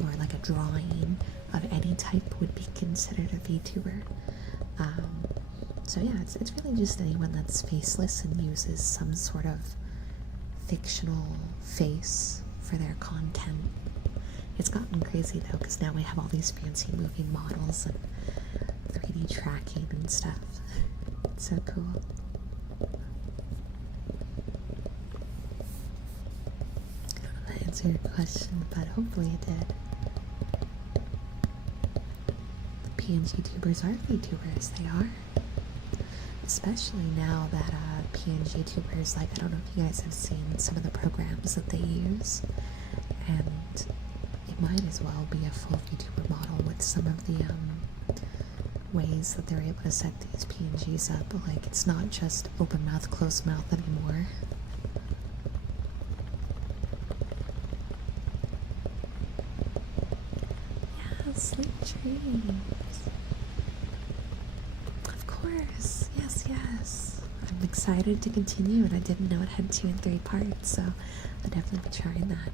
or like a drawing of any type would be considered a VTuber. So yeah, it's really just anyone that's faceless and uses some sort of fictional face for their content. It's gotten crazy though, because now we have all these fancy movie models and 3D tracking and stuff. It's so cool. I don't know if that answered your question, but hopefully it did. The PNG tubers are VTubers, they are. Especially now that PNG tubers, like, I don't know if you guys have seen some of the programs that they use, and it might as well be a full VTuber model with some of the ways that they're able to set these PNGs up. Like, it's not just open mouth, closed mouth anymore. Yeah, sleep dreams. Of course, yes. I'm excited to continue, and I didn't know it had 2 and 3 parts, so I'll definitely be trying that.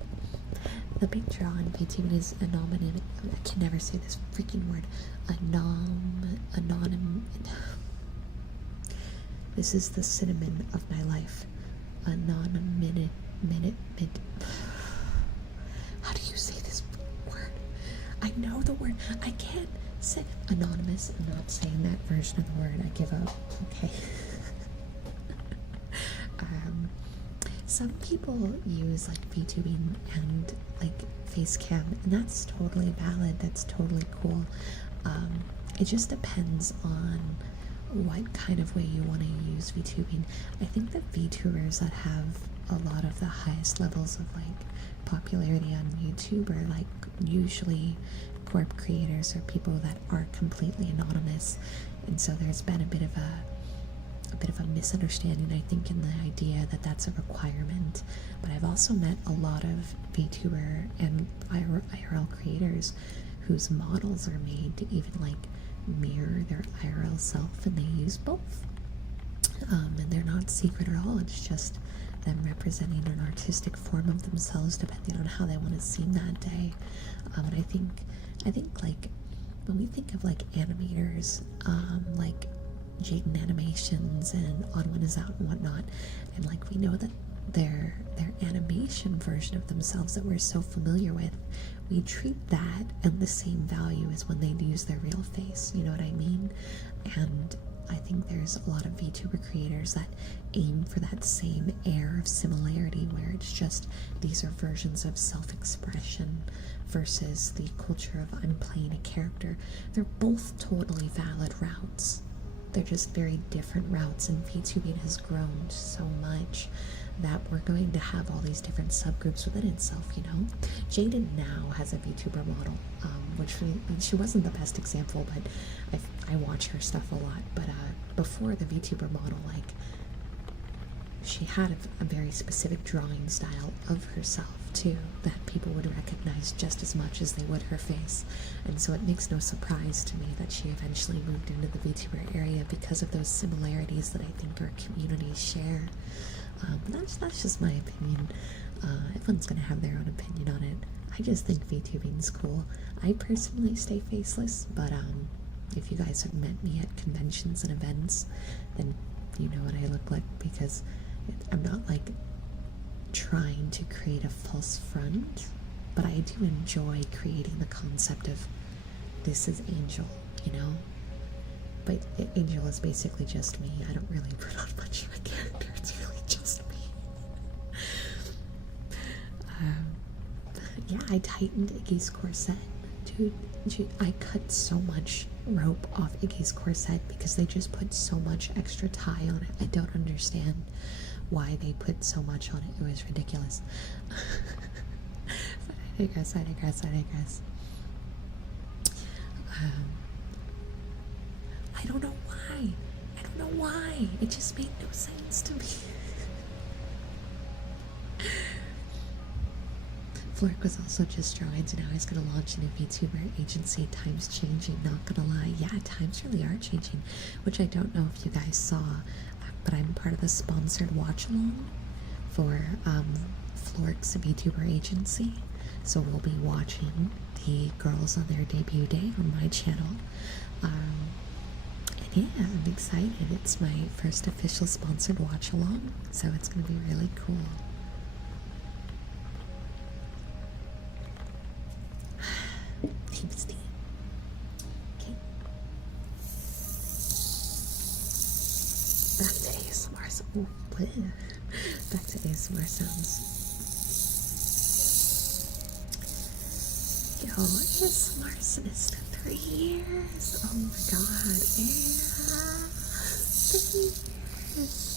The big draw on VTuber is anonymous. I can never say this freaking word. Anonym. This is the cinnamon of my life. Anonymity. How do you say this word? I know the word. I can't say anonymous. I'm not saying that version of the word. I give up. Okay. Some people use like VTubing and like face cam, and that's totally valid. That's totally cool. It just depends on what kind of way you want to use VTubing. I think that VTubers that have a lot of the highest levels of like popularity on YouTube are like usually corp creators or people that are completely anonymous, and so there's been a bit of a misunderstanding, I think, in the idea that that's a requirement. But I've also met a lot of VTuber and IRL creators whose models are made to even like mirror their IRL self, and they use both. And they're not secret at all. It's just them representing an artistic form of themselves depending on how they want to seem that day. And I think like when we think of like animators, like Jaden Animations and Odd One Is Out and whatnot, and like we know that their animation version of themselves that we're so familiar with, we treat that at the same value as when they use their real face, you know what I mean? And I think there's a lot of VTuber creators that aim for that same air of similarity, where it's just these are versions of self-expression versus the culture of I'm playing a character. They're both totally valid routes. They're just very different routes, and VTubing has grown so much that we're going to have all these different subgroups within itself, you know? Jaden now has a VTuber model, which she wasn't the best example, but I watch her stuff a lot. But before the VTuber model, like, she had a very specific drawing style of herself too that people would recognize just as much as they would her face, and so it makes no surprise to me that she eventually moved into the VTuber area because of those similarities that I think our communities share. That's just my opinion. Everyone's gonna have their own opinion on it. I just think VTubing's cool. I personally stay faceless, but if you guys have met me at conventions and events, then you know what I look like, because I'm not like trying to create a false front, but I do enjoy creating the concept of this is Angel, you know? But Angel is basically just me. I don't really put on much of a character. It's really just me. Yeah, I tightened Iggy's corset. Dude, I cut so much rope off Iggy's corset because they just put so much extra tie on it. I don't understand why they put so much on it. It was ridiculous. I digress. I don't know why. It just made no sense to me. Flork was also just drawing, so now he's gonna launch a new VTuber agency. Times changing, not gonna lie. Yeah, times really are changing, which I don't know if you guys saw, but I'm part of the sponsored watch along for Flork's VTuber agency. So we'll be watching the girls on their debut day on my channel. And yeah, I'm excited. It's my first official sponsored watch along, so it's gonna be really cool. Back to ASMR sounds. Yo, ASMR since 3 years. Oh my god. Yeah. 3 years.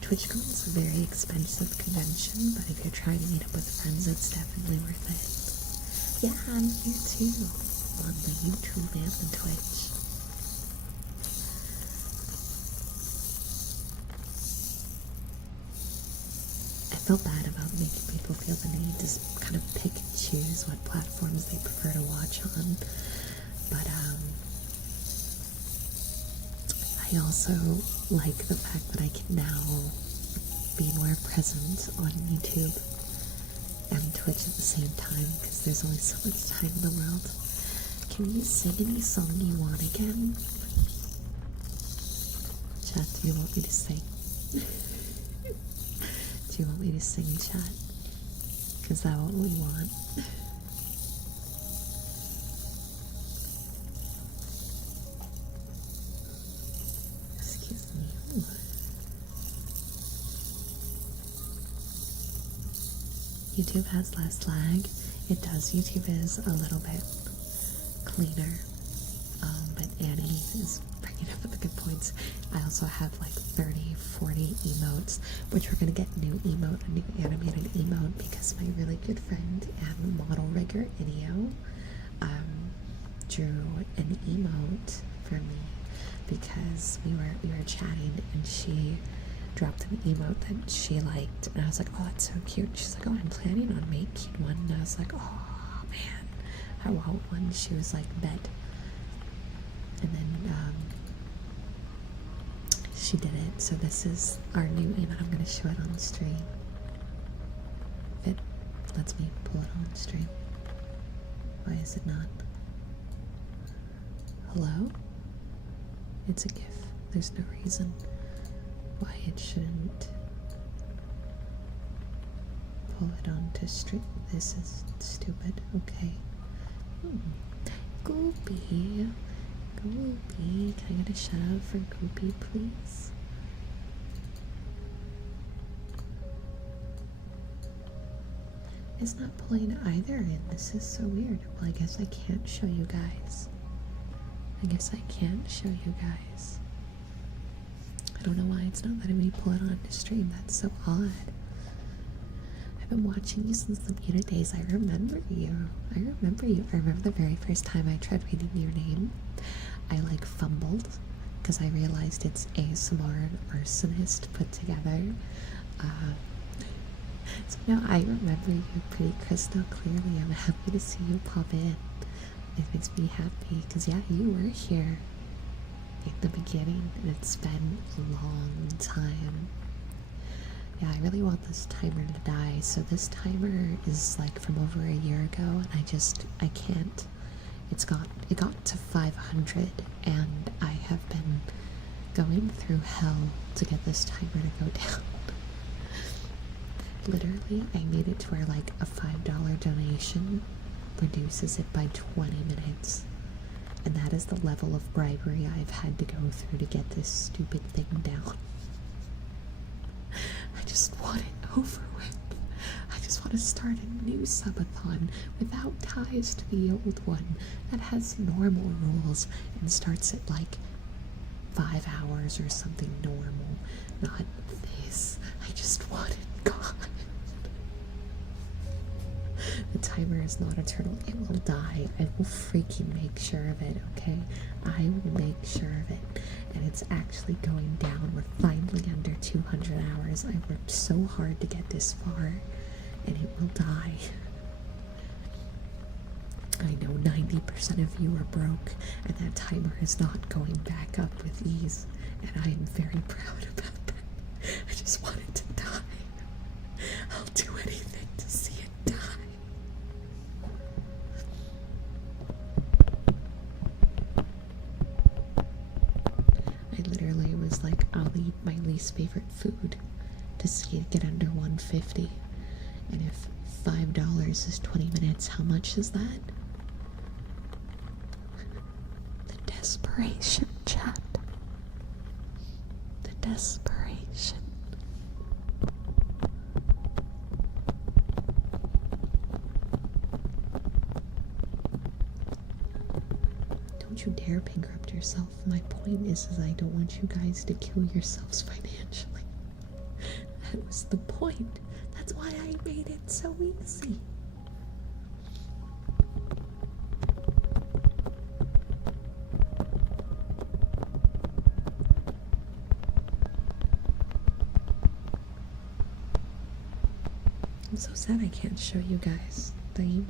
TwitchCon is a very expensive convention, but if you're trying to meet up with friends, it's definitely worth it. Yeah, I'm here too, on the YouTube and the Twitch. I felt bad about making people feel the need to kind of pick and choose what platforms they prefer to watch on, but I also like the fact that I can now be more present on YouTube and Twitch at the same time, because there's only so much time in the world. Can you sing any song you want again? Chat, do you want me to sing? Do you want me to sing, chat? Is that what we want? Excuse me. YouTube has less lag. It does. YouTube is a little bit cleaner. But Annie is bringing up the good points. I also have like 30, 40 emotes, which we're going to get a new animated emote, because my really good friend and model rigger, Inio, drew an emote for me, because we were chatting and she dropped an emote that she liked, and I was like, oh, that's so cute. She's like, oh, I'm planning on making one, and I was like, oh man, I want one. She was like, bet. And then she did it. So this is our new emote. I'm going to show it on the stream. If it lets me pull it on the stream. Why is it not? Hello? It's a GIF. There's no reason why it shouldn't pull it onto stream. This is stupid. Okay. Goopy. Goopy. Can I get a shout out for Goopy, please? It's not pulling either in. This is so weird. Well, I guess I can't show you guys. I I don't know why it's not letting me pull it on the stream. That's so odd. I've been watching you since the Muted days. I remember you. I remember the very first time I tried reading your name. I like fumbled because I realized it's ASMR and arsonist put together. So now I remember you pretty crystal clearly. I'm happy to see you pop in. It makes me happy because, yeah, you were here in the beginning, and it's been a long time. Yeah, I really want this timer to die. So this timer is like from over a year ago, and I can't. It got to 500, and I have been going through hell to get this timer to go down. Literally, I made it to where like a $5 donation reduces it by 20 minutes. And that is the level of bribery I've had to go through to get this stupid thing down. I just want it over with. I just want to start a new subathon without ties to the old one that has normal rules and starts at like 5 hours or something normal. Not this. I just want it gone. The timer is not eternal. It will die. I will freaking make sure of it, okay? I will make sure of it. And it's actually going down. We're finally under 200 hours. I worked so hard to get this far, and it will die. I know 90% of you are broke, and that timer is not going back up with ease. And I am very proud about that. I just want it to die. I'll do anything to see it die. I literally was like, I'll eat my least favorite food to see it get under 150. And if $5 is 20 minutes, how much is that? The desperation, chat. The desperation. Don't you dare bankrupt yourself. My point is I don't want you guys to kill yourselves financially. That was the point. That's why I made it so easy. I'm so sad I can't show you guys the emote.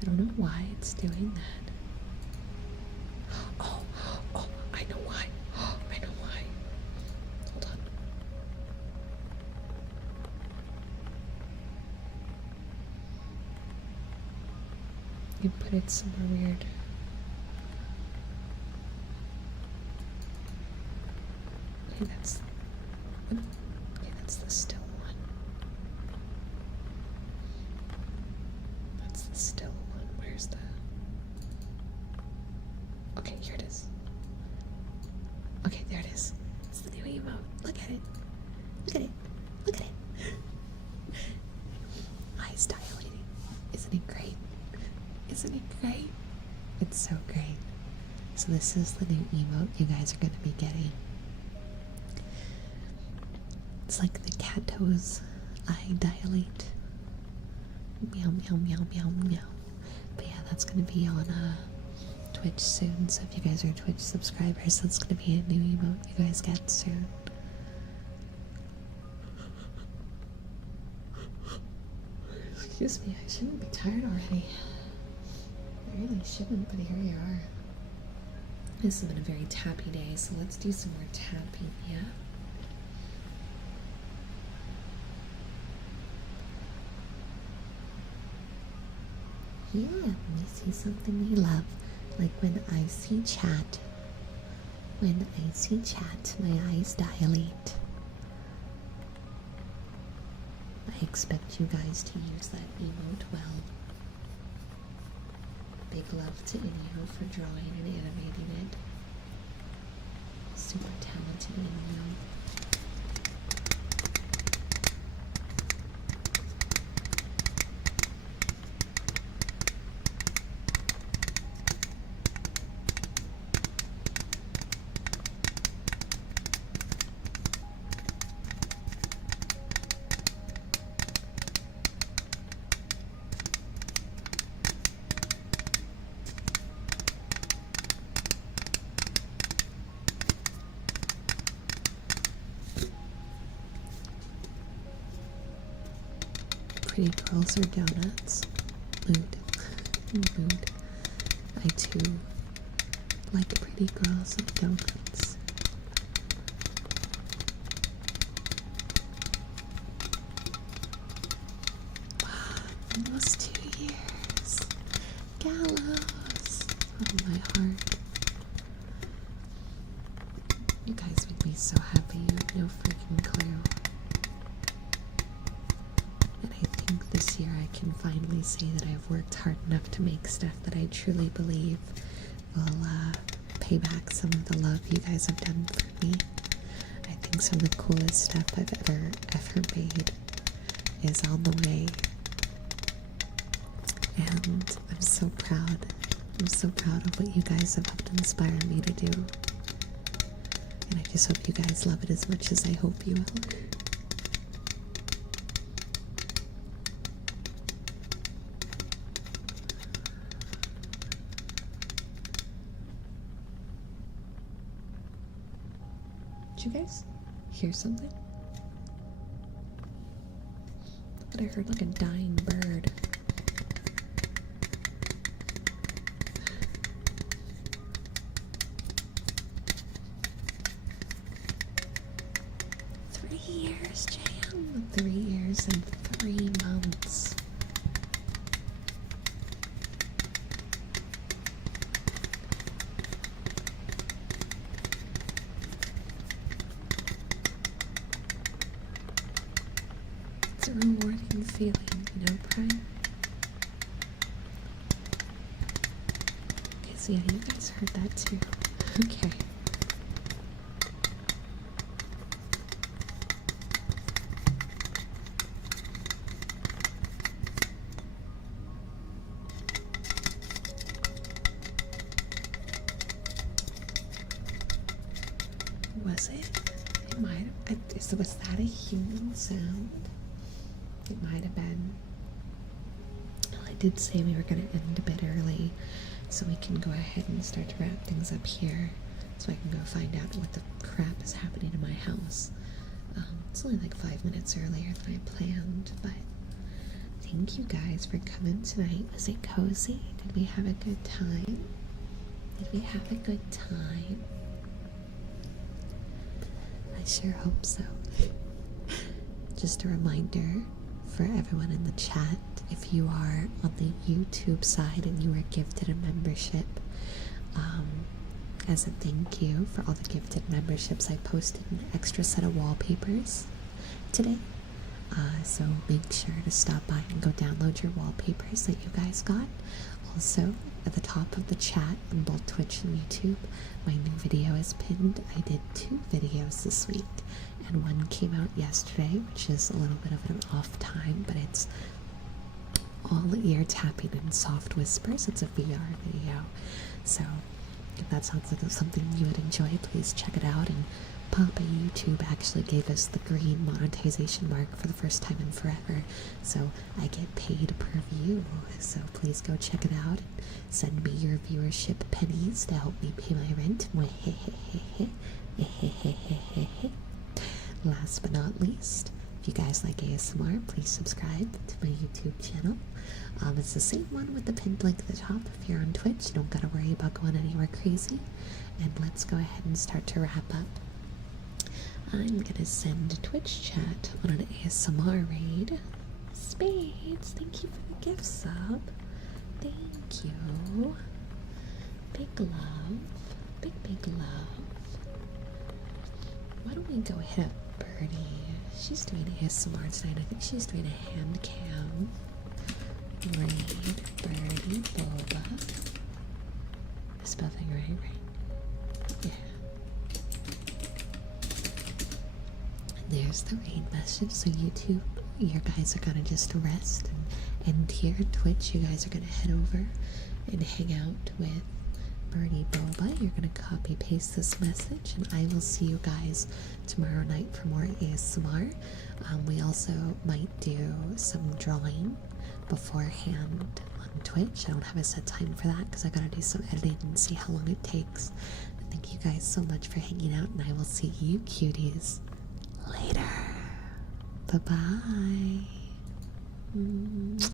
I don't know why it's doing that. Oh, I know why. I know why. Hold on. You put it somewhere weird. Okay, that's the still one. That's the still one. Where's the... Okay, here it is. Okay, there it is. It's the new emote. Look at it. Look at it. Look at it. Eyes dilating. Isn't it great? Isn't it great? It's so great. So this is the new emote you guys are going to be getting. It's like the cat toes. Eye dilate. Meow, meow, meow, meow, meow. But yeah, that's going to be on Twitch soon. So if you guys are Twitch subscribers, that's going to be a new emote you guys get soon. Excuse me, I shouldn't be tired already. I really shouldn't, but here we are. This has been a very tappy day, so let's do some more tapping, yeah? Yeah, let me see something we love. Like when I see chat. When I see chat, my eyes dilate. I expect you guys to use that emote well. Big love to Inyo for drawing and animating it. Super talented Inyo. Pretty girls or donuts? Mood. Mood. I too like pretty girls and donuts. Wow, almost 2 years. Gallows. Oh, my heart. You guys make me so happy. You have no freaking clue. And I think this year I can finally say that I've worked hard enough to make stuff that I truly believe will pay back some of the love you guys have done for me. I think some of the coolest stuff I've ever made is on the way. And I'm so proud. I'm so proud of what you guys have helped inspire me to do. And I just hope you guys love it as much as I hope you will. Did you guys hear something? But I heard like a dying bird. Years, Jam. 3 years and 3 months. It's a rewarding feeling, you know, Prime? Okay, so yeah, you guys heard that too. Okay. Was it? It might have. Was that a human sound? It might have been. Well, I did say we were going to end a bit early, so we can go ahead and start to wrap things up here, so I can go find out what the crap is happening in my house. It's only like 5 minutes earlier than I planned, but thank you guys for coming tonight. Was it cozy? Did we have a good time? Did we have a good time? I sure hope so. Just a reminder for everyone in the chat, if you are on the YouTube side and you were gifted a membership, as a thank you for all the gifted memberships, I posted an extra set of wallpapers today. So make sure to stop by and go download your wallpapers that you guys got. Also, at the top of the chat on both Twitch and YouTube, my new video is pinned. I did 2 videos this week, and one came out yesterday, which is a little bit of an off time, but it's all ear tapping and soft whispers. It's a VR video, so if that sounds like something you would enjoy, please check it out. And Papa YouTube actually gave us the green monetization mark for the first time in forever, so I get paid per view. So please go check it out and send me your viewership pennies to help me pay my rent. Last but not least, if you guys like ASMR, please subscribe to my YouTube channel. It's the same one with the pinned link at the top. If you're on Twitch, you don't gotta worry about going anywhere crazy. And let's go ahead and start to wrap up. I'm gonna send a Twitch chat on an ASMR raid. Spades, thank you for the gift sub. Thank you. Big love. Big love. Why don't we go hit up Birdie? She's doing ASMR tonight. I think she's doing a hand cam. Raid Birdie Boba. Spelling right? Yeah. There's the raid message. So YouTube, you guys are gonna just rest and end here. Twitch, you guys are gonna head over and hang out with Birdie Boba. You're gonna copy paste this message, and I will see you guys tomorrow night for more ASMR. We also might do some drawing beforehand on Twitch. I don't have a set time for that because I gotta do some editing and see how long it takes. But thank you guys so much for hanging out, and I will see you cuties later. Bye bye.